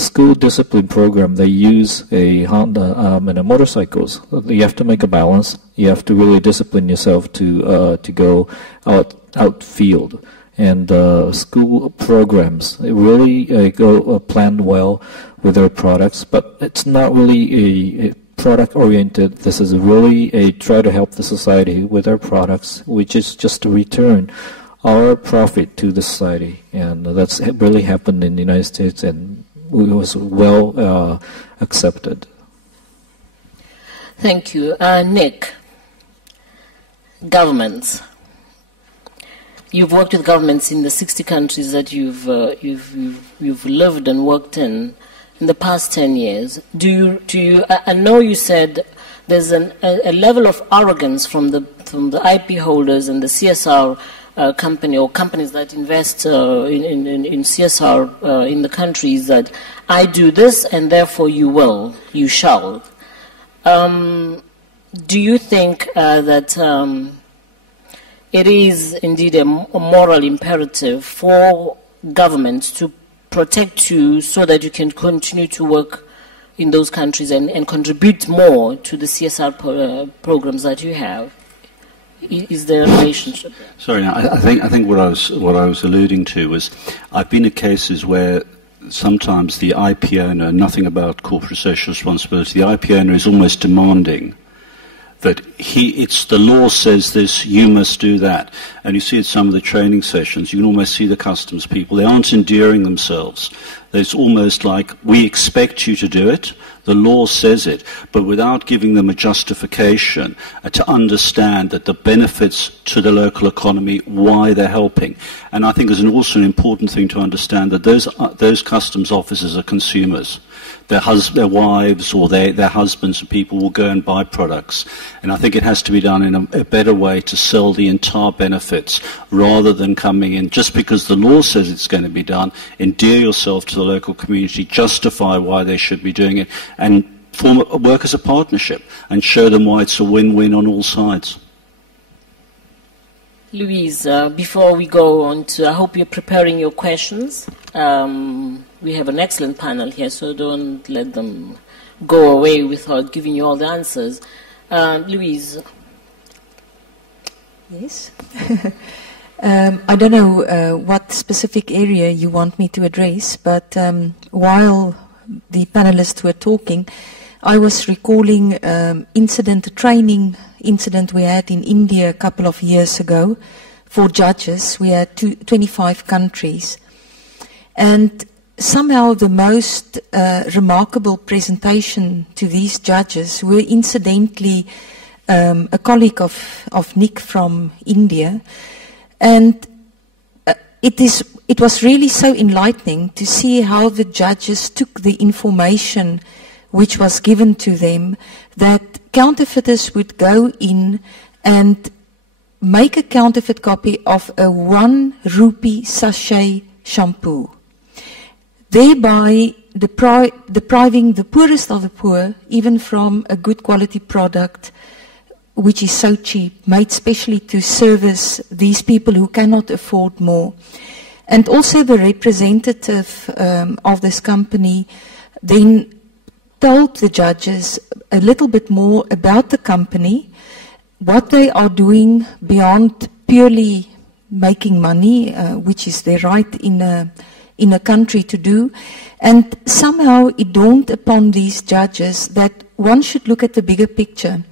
school discipline program, they use a Honda and a motorcycles. You have to make a balance. You have to really discipline yourself to go outfield. And school programs really go planned well with their products, but it's not really a product oriented. This is really a try to help the society with our products, which is just to return our profit to the society, and that's really happened in the United States, and it was well accepted. Thank you, Nick. Governments. You've worked with governments in the 60 countries that you've lived and worked in the past 10 years. Do you? I know you said there's a level of arrogance from the IP holders and the CSR. Company or companies that invest in CSR in the countries that I do this and therefore you shall. Do you think that it is indeed a moral imperative for governments to protect you so that you can continue to work in those countries and contribute more to the CSR programs that you have? Is there a relationship there? Sorry, I think what I was alluding to was I've been in cases where sometimes the IP owner, nothing about corporate social responsibility, the IP owner is almost demanding that it's the law says this, you must do that. And you see at some of the training sessions, you can almost see the customs people, they aren't endearing themselves. It's almost like, we expect you to do it, the law says it, but without giving them a justification to understand that the benefits to the local economy, why they're helping. And I think it's also an important thing to understand that those customs officers are consumers. Their wives or their husbands and people will go and buy products. And I think it has to be done in a better way to sell the entire benefits rather than coming in just because the law says it's going to be done, endear yourself to the local community, justify why they should be doing it, and work as a partnership and show them why it's a win-win on all sides. Louise, before we go on to, I hope you're preparing your questions. We have an excellent panel here, so don't let them go away without giving you all the answers. Louise. Yes. I don't know what specific area you want me to address, but while the panelists were talking, I was recalling a training incident we had in India a couple of years ago for judges. We had 25 countries. And somehow the most remarkable presentation to these judges were incidentally a colleague of Nick from India. And it was really so enlightening to see how the judges took the information which was given to them, that counterfeiters would go in and make a counterfeit copy of a 1 rupee sachet shampoo, thereby depriving the poorest of the poor even from a good quality product which is so cheap, made specially to service these people who cannot afford more. And also the representative of this company then told the judges a little bit more about the company, what they are doing beyond purely making money, which is their right in a country to do. And somehow it dawned upon these judges that one should look at the bigger picture,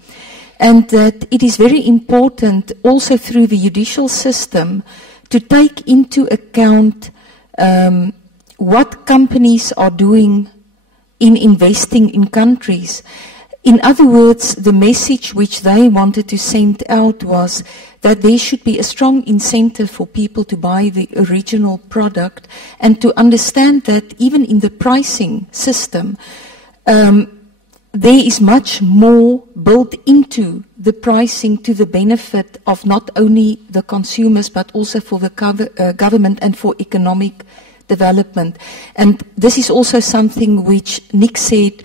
and that it is very important also through the judicial system to take into account what companies are doing in investing in countries. In other words, the message which they wanted to send out was that there should be a strong incentive for people to buy the original product, and to understand that even in the pricing system, there is much more built into the pricing to the benefit of not only the consumers but also for the government and for economic development. And this is also something which Nick said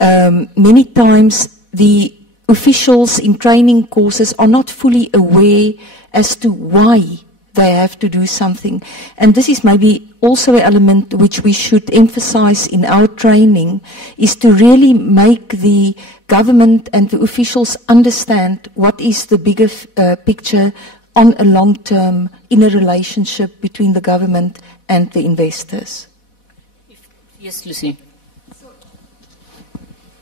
many times. The officials in training courses are not fully aware as to why they have to do something. And this is maybe also an element which we should emphasize in our training, is to really make the government and the officials understand what is the bigger picture on a long term in a relationship between the government and the investors. Yes, Lucy.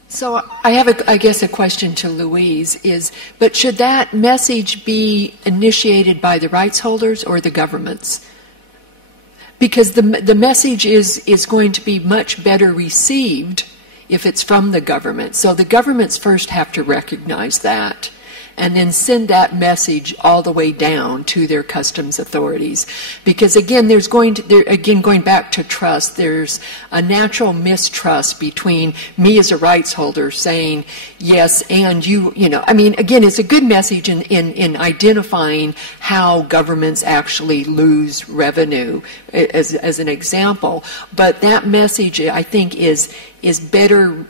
So I have, I guess, a question to Louise but should that message be initiated by the rights holders or the governments? Because the message is going to be much better received if it's from the government. So the governments first have to recognize that, and then send that message all the way down to their customs authorities. Because again, going back to trust, there's a natural mistrust between me as a rights holder saying yes and you know. I mean, again, it's a good message in identifying how governments actually lose revenue as an example. But that message, I think, is better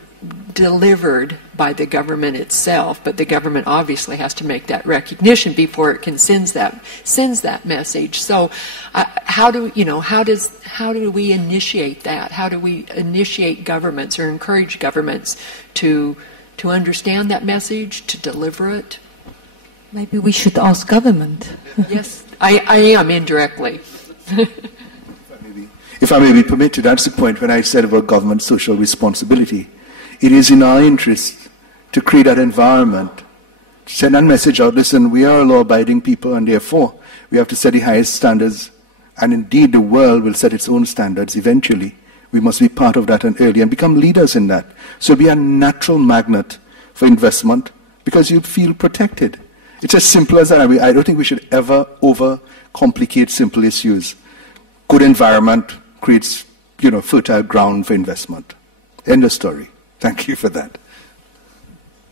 delivered by the government itself, but the government obviously has to make that recognition before it can sends that message. So, how do we initiate that? How do we initiate governments or encourage governments to understand that message, to deliver it? Maybe we should ask government. Yes, I am indirectly. If I may be permitted, that's the point when I said about government social responsibility. It is in our interest to create that environment, send that message out, listen, we are law-abiding people, and therefore we have to set the highest standards, and indeed the world will set its own standards eventually. We must be part of that and early and become leaders in that. So be a natural magnet for investment because you feel protected. It's as simple as that. I don't think we should ever overcomplicate simple issues. Good environment creates, fertile ground for investment. End of story. Thank you for that.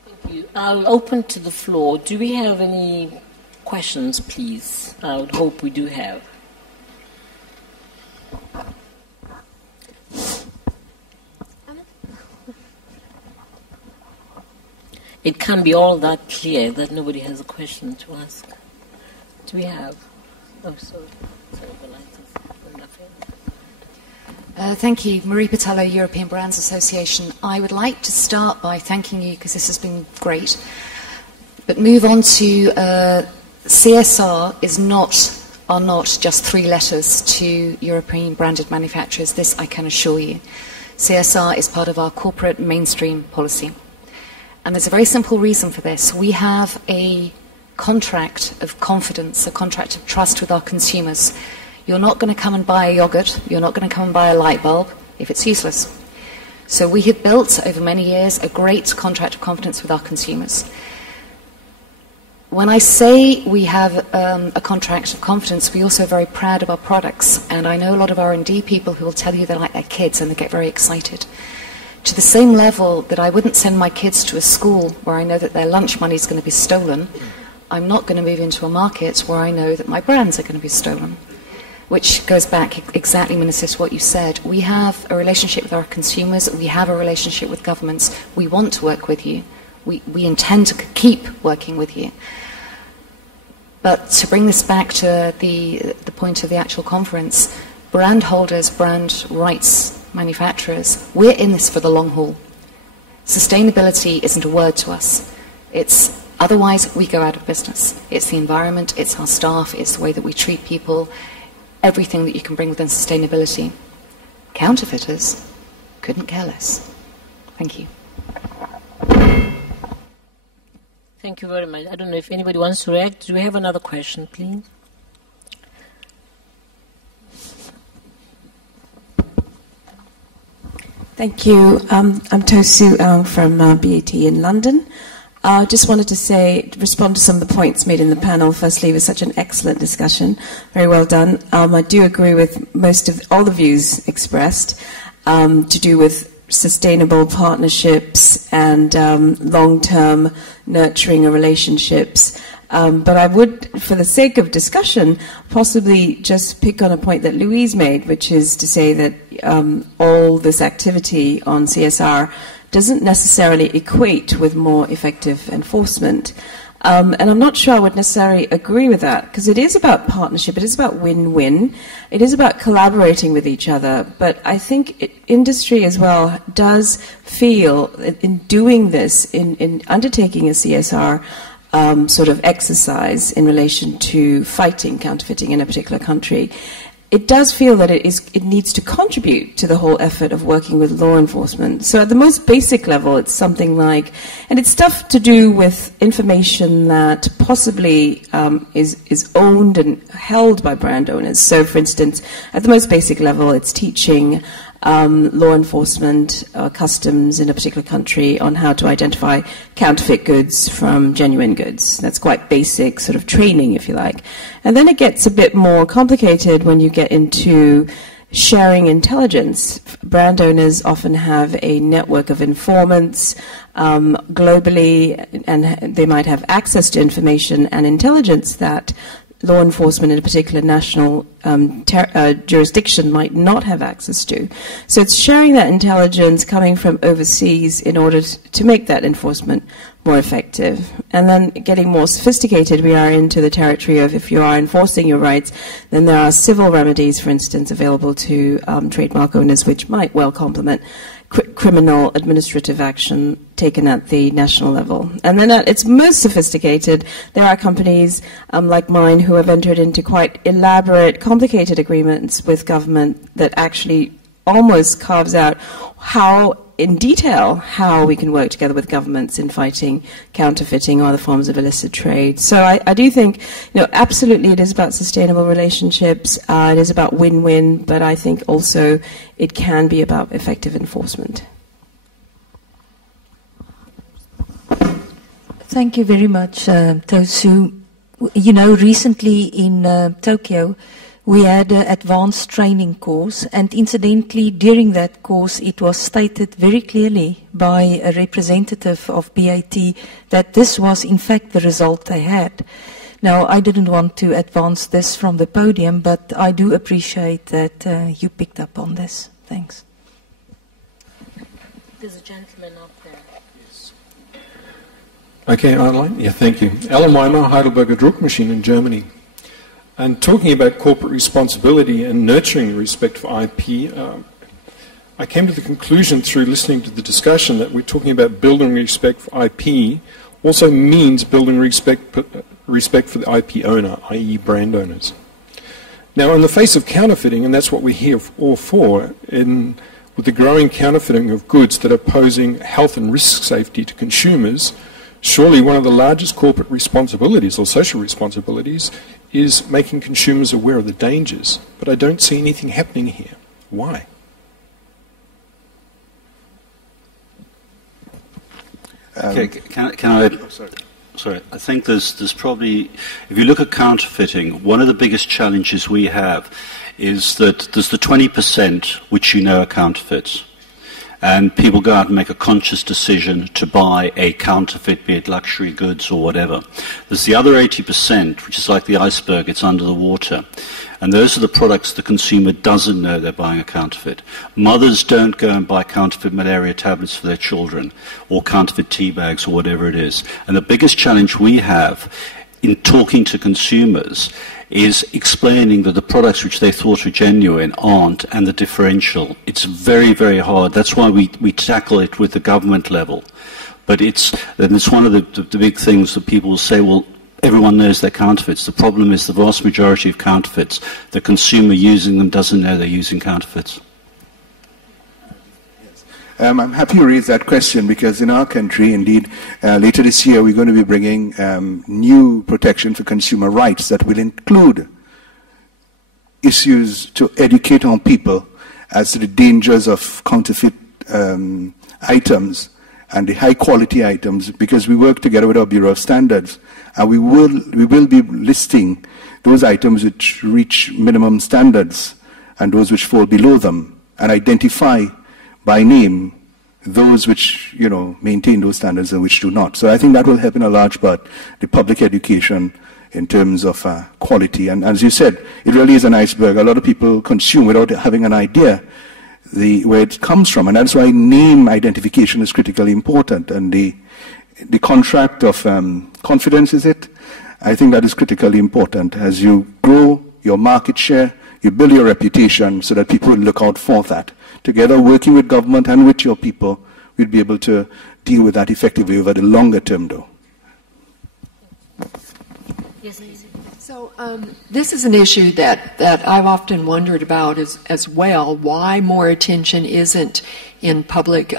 Thank you. I'll open to the floor. Do we have any questions, please? I would hope we do have. It can be all that clear that nobody has a question to ask. Do we have? Oh, sorry. Thank you. Marie Patello, European Brands Association. I would like to start by thanking you because this has been great, but move on to CSR are not just three letters to European branded manufacturers. This I can assure you. CSR is part of our corporate mainstream policy. And there's a very simple reason for this. We have a contract of confidence, a contract of trust with our consumers. You're not going to come and buy a yogurt, you're not going to come and buy a light bulb if it's useless. So we have built over many years a great contract of confidence with our consumers. When I say we have a contract of confidence, we're also very proud of our products. And I know a lot of R&D people who will tell you they're like their kids and they get very excited. To the same level that I wouldn't send my kids to a school where I know that their lunch money is going to be stolen, I'm not going to move into a market where I know that my brands are going to be stolen. Which goes back exactly, Minister, to what you said. We have a relationship with our consumers. We have a relationship with governments. We want to work with you. We intend to keep working with you. But to bring this back to the point of the actual conference, brand holders, brand rights manufacturers, we're in this for the long haul. Sustainability isn't a word to us. It's otherwise we go out of business. It's the environment, it's our staff, it's the way that we treat people, everything that you can bring within sustainability. Counterfeiters couldn't care less. Thank you. Thank you very much. I don't know if anybody wants to react. Do we have another question, please? Thank you. I'm Tosu from BAT in London. I just wanted to respond to some of the points made in the panel. Firstly, it was such an excellent discussion. Very well done. I do agree with most of all the views expressed to do with sustainable partnerships and long-term nurturing of relationships. But I would, for the sake of discussion, possibly just pick on a point that Louise made, which is to say that all this activity on CSR doesn't necessarily equate with more effective enforcement. And I'm not sure I would necessarily agree with that, because it is about partnership, it is about win-win, it is about collaborating with each other. But I think industry as well does feel, in doing this, in undertaking a CSR sort of exercise in relation to fighting counterfeiting in a particular country, it does feel that it needs to contribute to the whole effort of working with law enforcement. So at the most basic level, it's something like, and it's stuff to do with information that possibly is owned and held by brand owners. So for instance, at the most basic level, it's teaching law enforcement, customs in a particular country on how to identify counterfeit goods from genuine goods. That's quite basic sort of training, if you like. And then it gets a bit more complicated when you get into sharing intelligence. Brand owners often have a network of informants globally, and they might have access to information and intelligence that law enforcement in a particular national jurisdiction might not have access to. So it's sharing that intelligence coming from overseas in order to make that enforcement more effective. And then getting more sophisticated, we are into the territory of if you are enforcing your rights, then there are civil remedies, for instance, available to trademark owners, which might well complement criminal administrative action taken at the national level. And then at its most sophisticated, there are companies like mine who have entered into quite elaborate, complicated agreements with government that actually almost carves out in detail how we can work together with governments in fighting counterfeiting or other forms of illicit trade. So I do think, absolutely it is about sustainable relationships, it is about win-win, but I think also it can be about effective enforcement. Thank you very much, Tosu. Recently in Tokyo, we had an advanced training course, and incidentally, during that course, it was stated very clearly by a representative of BAT that this was, in fact, the result they had. Now, I didn't want to advance this from the podium, but I do appreciate that you picked up on this. Thanks. There's a gentleman up there. Yes. Okay, Adeline. Yeah, thank you. Alan Weimer, Heidelberger Druckmaschinen in Germany. And talking about corporate responsibility and nurturing respect for IP, I came to the conclusion through listening to the discussion that we're talking about building respect for IP also means building respect for the IP owner, i.e. brand owners. Now, in the face of counterfeiting, and that's what we're here all for, with the growing counterfeiting of goods that are posing health and risk safety to consumers, surely one of the largest corporate responsibilities or social responsibilities is making consumers aware of the dangers. But I don't see anything happening here. Why? Okay, can I... Sorry, I think there's probably... If you look at counterfeiting, one of the biggest challenges we have is that there's the 20% which are counterfeits. And people go out and make a conscious decision to buy a counterfeit, be it luxury goods or whatever. There's the other 80%, which is like the iceberg, it's under the water. And those are the products the consumer doesn't know they're buying a counterfeit. Mothers don't go and buy counterfeit malaria tablets for their children, or counterfeit tea bags, or whatever it is. And the biggest challenge we have in talking to consumers is explaining that the products which they thought were genuine aren't, and the differential. It's very, very hard. That's why we tackle it with the government level. But it's one of the big things that people will say, well, everyone knows they're counterfeits. The problem is the vast majority of counterfeits, the consumer using them doesn't know they're using counterfeits. I'm happy you raised that question because in our country, indeed, later this year we're going to be bringing new protection for consumer rights that will include issues to educate on people as to the dangers of counterfeit items and the high-quality items, because we work together with our Bureau of Standards, and we will be listing those items which reach minimum standards and those which fall below them, and identify by name those which, maintain those standards and which do not. So I think that will help in a large part the public education in terms of quality. And as you said, it really is an iceberg. A lot of people consume without having an idea where it comes from. And that's why name identification is critically important. And the contract of confidence, is it? I think that is critically important. As you grow your market share, you build your reputation so that people will look out for that. Together, working with government and with your people, we'll be able to deal with that effectively over the longer term, though. Yes, so this is an issue that I've often wondered about as well, why more attention isn't in public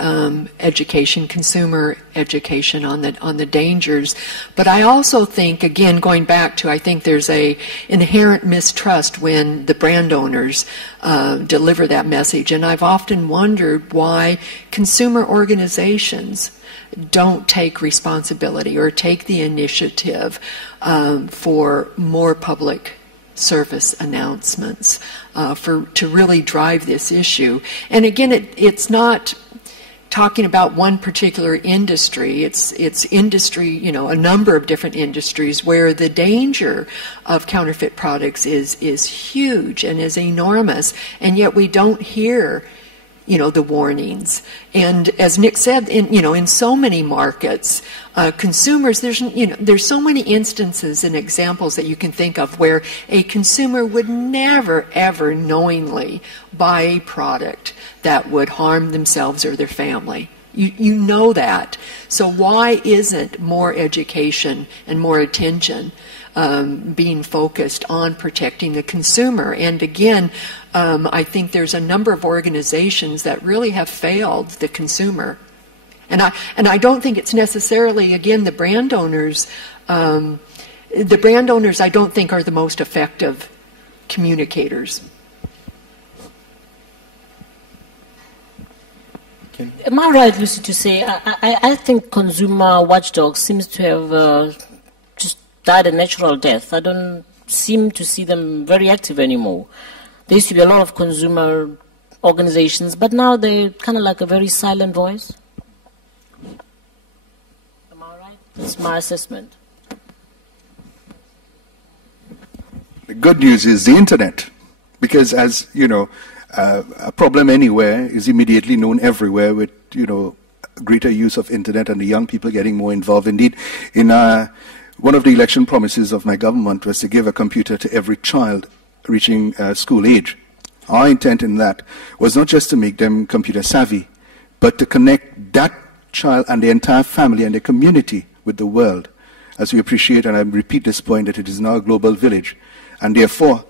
education, consumer education on the dangers. But I also think, again, going back to, I think there's a inherent mistrust when the brand owners deliver that message. And I've often wondered why consumer organizations don't take responsibility or take the initiative for more public service announcements to really drive this issue. And again, it's not talking about one particular industry. It's industry, you know, a number of different industries where the danger of counterfeit products is huge and is enormous, and yet we don't hear, you know, the warnings. And as Nick said, in so many markets, consumers, there's so many instances and examples that you can think of where a consumer would never, ever knowingly buy a product that would harm themselves or their family. You know that. So why isn't more education and more attention being focused on protecting the consumer? And again, I think there's a number of organizations that really have failed the consumer. And I don't think it's necessarily, again, the brand owners. The brand owners, I don't think, are the most effective communicators. Am I right, Lucy, to say I think consumer watchdog seems to have just died a natural death? I don't seem to see them very active anymore. There used to be a lot of consumer organizations, but now they're kind of like a very silent voice. Am I right? That's my assessment. The good news is the internet, because as you know, a problem anywhere is immediately known everywhere with, you know, greater use of internet and the young people getting more involved. Indeed, in one of the election promises of my government was to give a computer to every child reaching school age. Our intent in that was not just to make them computer savvy, but to connect that child and the entire family and the community with the world. As we appreciate, and I repeat this point, that it is now a global village. And therefore,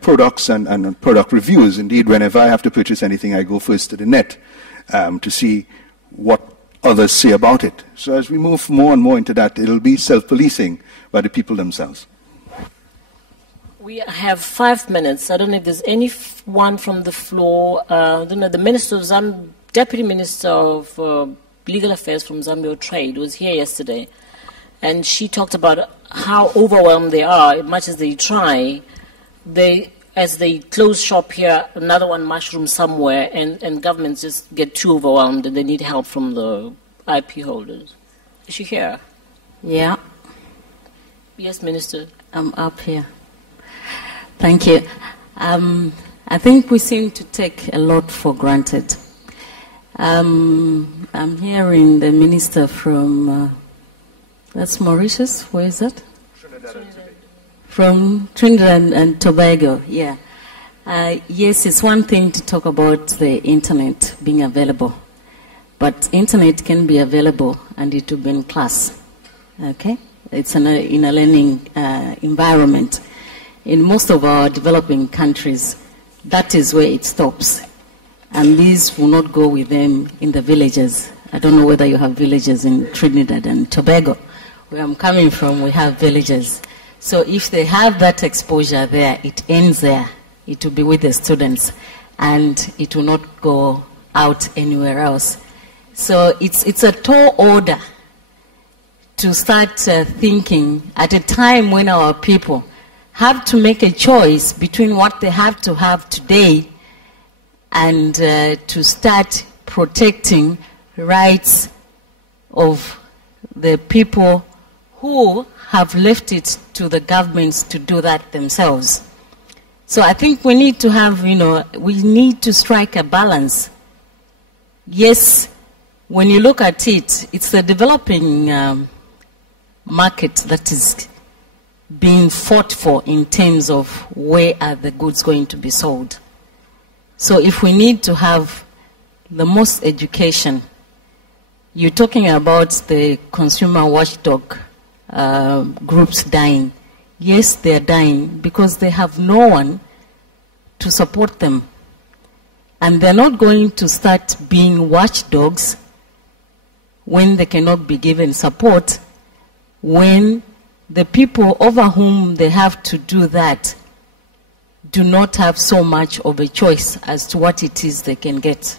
products and product reviews. Indeed, whenever I have to purchase anything, I go first to the net to see what others say about it. So as we move more and more into that, it'll be self-policing by the people themselves. We have 5 minutes. I don't know if there's anyone from the floor. I don't know, the Minister of Deputy Minister of Legal Affairs from Zambia Trade was here yesterday, and she talked about how overwhelmed they are, much as they try. As they close shop here, another one mushroom somewhere, and governments just get too overwhelmed and they need help from the IP holders. Is she here? Yeah. Yes, Minister. I'm up here. Thank you. I think we seem to take a lot for granted. I'm hearing the minister from, that's Mauritius, where is that? From Trinidad and Tobago, yeah. Yes, it's one thing to talk about the internet being available, but internet can be available and it will be in class, okay? It's in a learning environment. In most of our developing countries, that is where it stops. And these will not go with them in the villages. I don't know whether you have villages in Trinidad and Tobago. Where I'm coming from, we have villages. So if they have that exposure there, it ends there. It will be with the students, and it will not go out anywhere else. So it's a tall order to start thinking at a time when our people have to make a choice between what they have to have today and to start protecting rights of the people who have left it to the governments to do that themselves. So I think we need to have, we need to strike a balance. Yes, when you look at it, it's the developing market that is being fought for in terms of where are the goods going to be sold. So if we need to have the most education, you're talking about the consumer watchdog groups dying. Yes, they're dying because they have no one to support them. And they're not going to start being watchdogs when they cannot be given support, when the people over whom they have to do that do not have so much of a choice as to what it is they can get.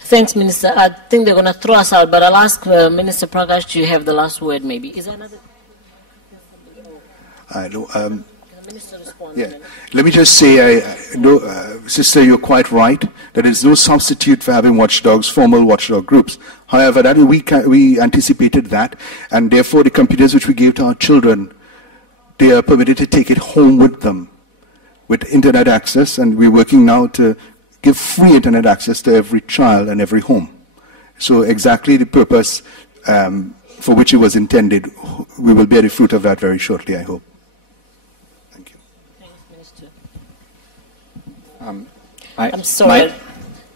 Thanks, Minister. I think they're going to throw us out, but I'll ask Minister Prakash to have the last word, maybe. Is there another? I know. Can the Minister respond? Yeah. Let me just say, Sister, you're quite right. There is no substitute for having watchdogs, formal watchdog groups. However, that we anticipated that, and therefore the computers which we gave to our children, they are permitted to take it home with them, with internet access, and we're working now to give free internet access to every child and every home. So exactly the purpose for which it was intended, we will bear the fruit of that very shortly, I hope. Thank you. Thanks, Minister. I'm sorry.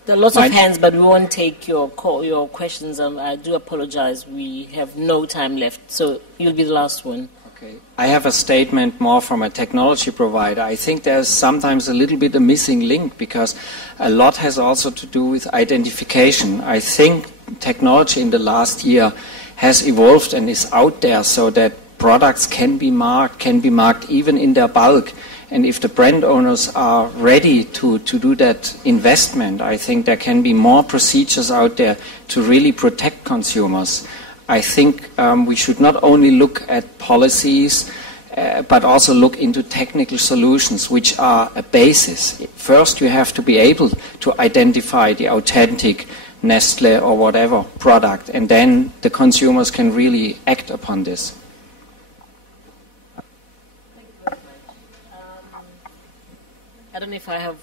There are lots of hands, but we won't take your questions. I do apologize. We have no time left, so you'll be the last one. Okay. I have a statement more from a technology provider. I think there's sometimes a little bit a missing link because a lot has also to do with identification. I think technology in the last year has evolved and is out there so that products can be marked even in their bulk. And if the brand owners are ready to do that investment, I think there can be more procedures out there to really protect consumers. I think we should not only look at policies, but also look into technical solutions, which are a basis. First, you have to be able to identify the authentic Nestle or whatever product, and then the consumers can really act upon this. I don't know if I have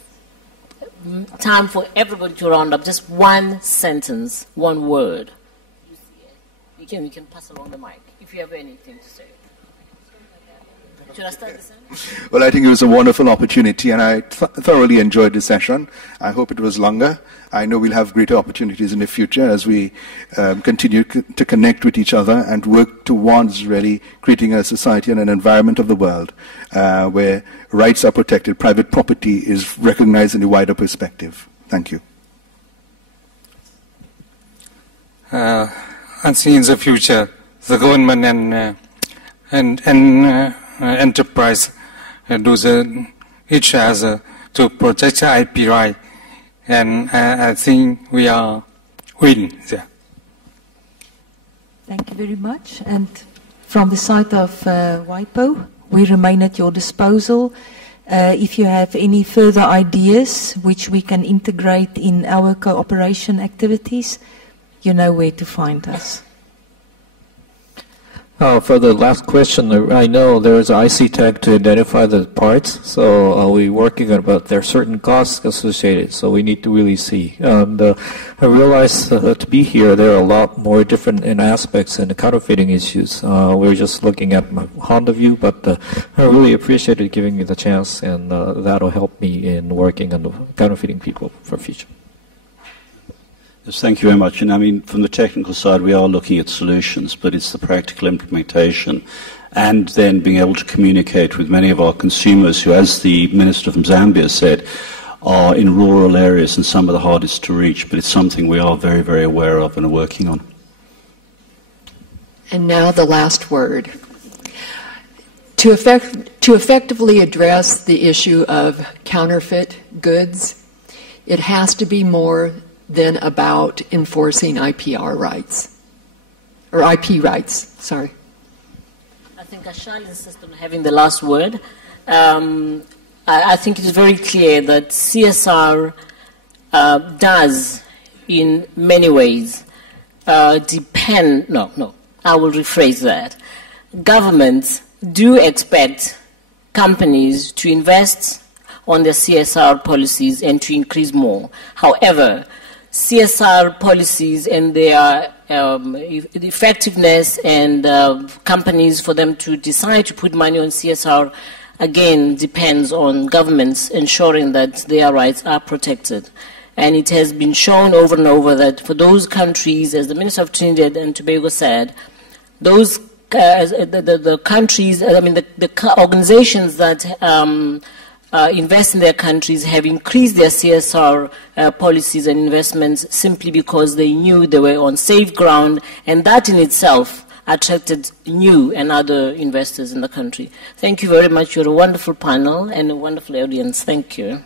time for everybody to round up. Just one sentence, one word. You can pass along the mic if you have anything to say. Should I start this? Well, I think it was a wonderful opportunity, and I thoroughly enjoyed the session. I hope it was longer. I know we'll have greater opportunities in the future as we continue to connect with each other and work towards really creating a society and an environment of the world where rights are protected, private property is recognized in a wider perspective. Thank you. And see in the future, the government and enterprise do each other to protect IP right, and I think we are win there. Thank you very much. And from the side of WIPO, we remain at your disposal. If you have any further ideas which we can integrate in our cooperation activities, you know where to find us. For the last question, I know there is an IC tag to identify the parts, so are we working on, but there are certain costs associated, so we need to really see. And I realize to be here, there are a lot more different aspects in the counterfeiting issues. We're just looking at my Honda view, but I really appreciated giving me the chance, and that'll help me in working on the counterfeiting people for future. Yes, thank you very much. And I mean, from the technical side, we are looking at solutions, but it's the practical implementation and then being able to communicate with many of our consumers who, as the Minister from Zambia said, are in rural areas and some of the hardest to reach. But it's something we are very, very aware of and are working on. And now the last word. To effectively address the issue of counterfeit goods, it has to be more than about enforcing IPR rights, or IP rights, sorry. I think I shall insist on having the last word. I think it is very clear that CSR does, in many ways, I will rephrase that. Governments do expect companies to invest on their CSR policies and to increase more. However, CSR policies and their effectiveness and companies for them to decide to put money on CSR, again, depends on governments ensuring that their rights are protected. And it has been shown over and over that for those countries, as the Minister of Trinidad and Tobago said, those the countries, the organizations that invest in their countries have increased their CSR policies and investments simply because they knew they were on safe ground, and that in itself attracted new and other investors in the country. Thank you very much. You're a wonderful panel and a wonderful audience. Thank you.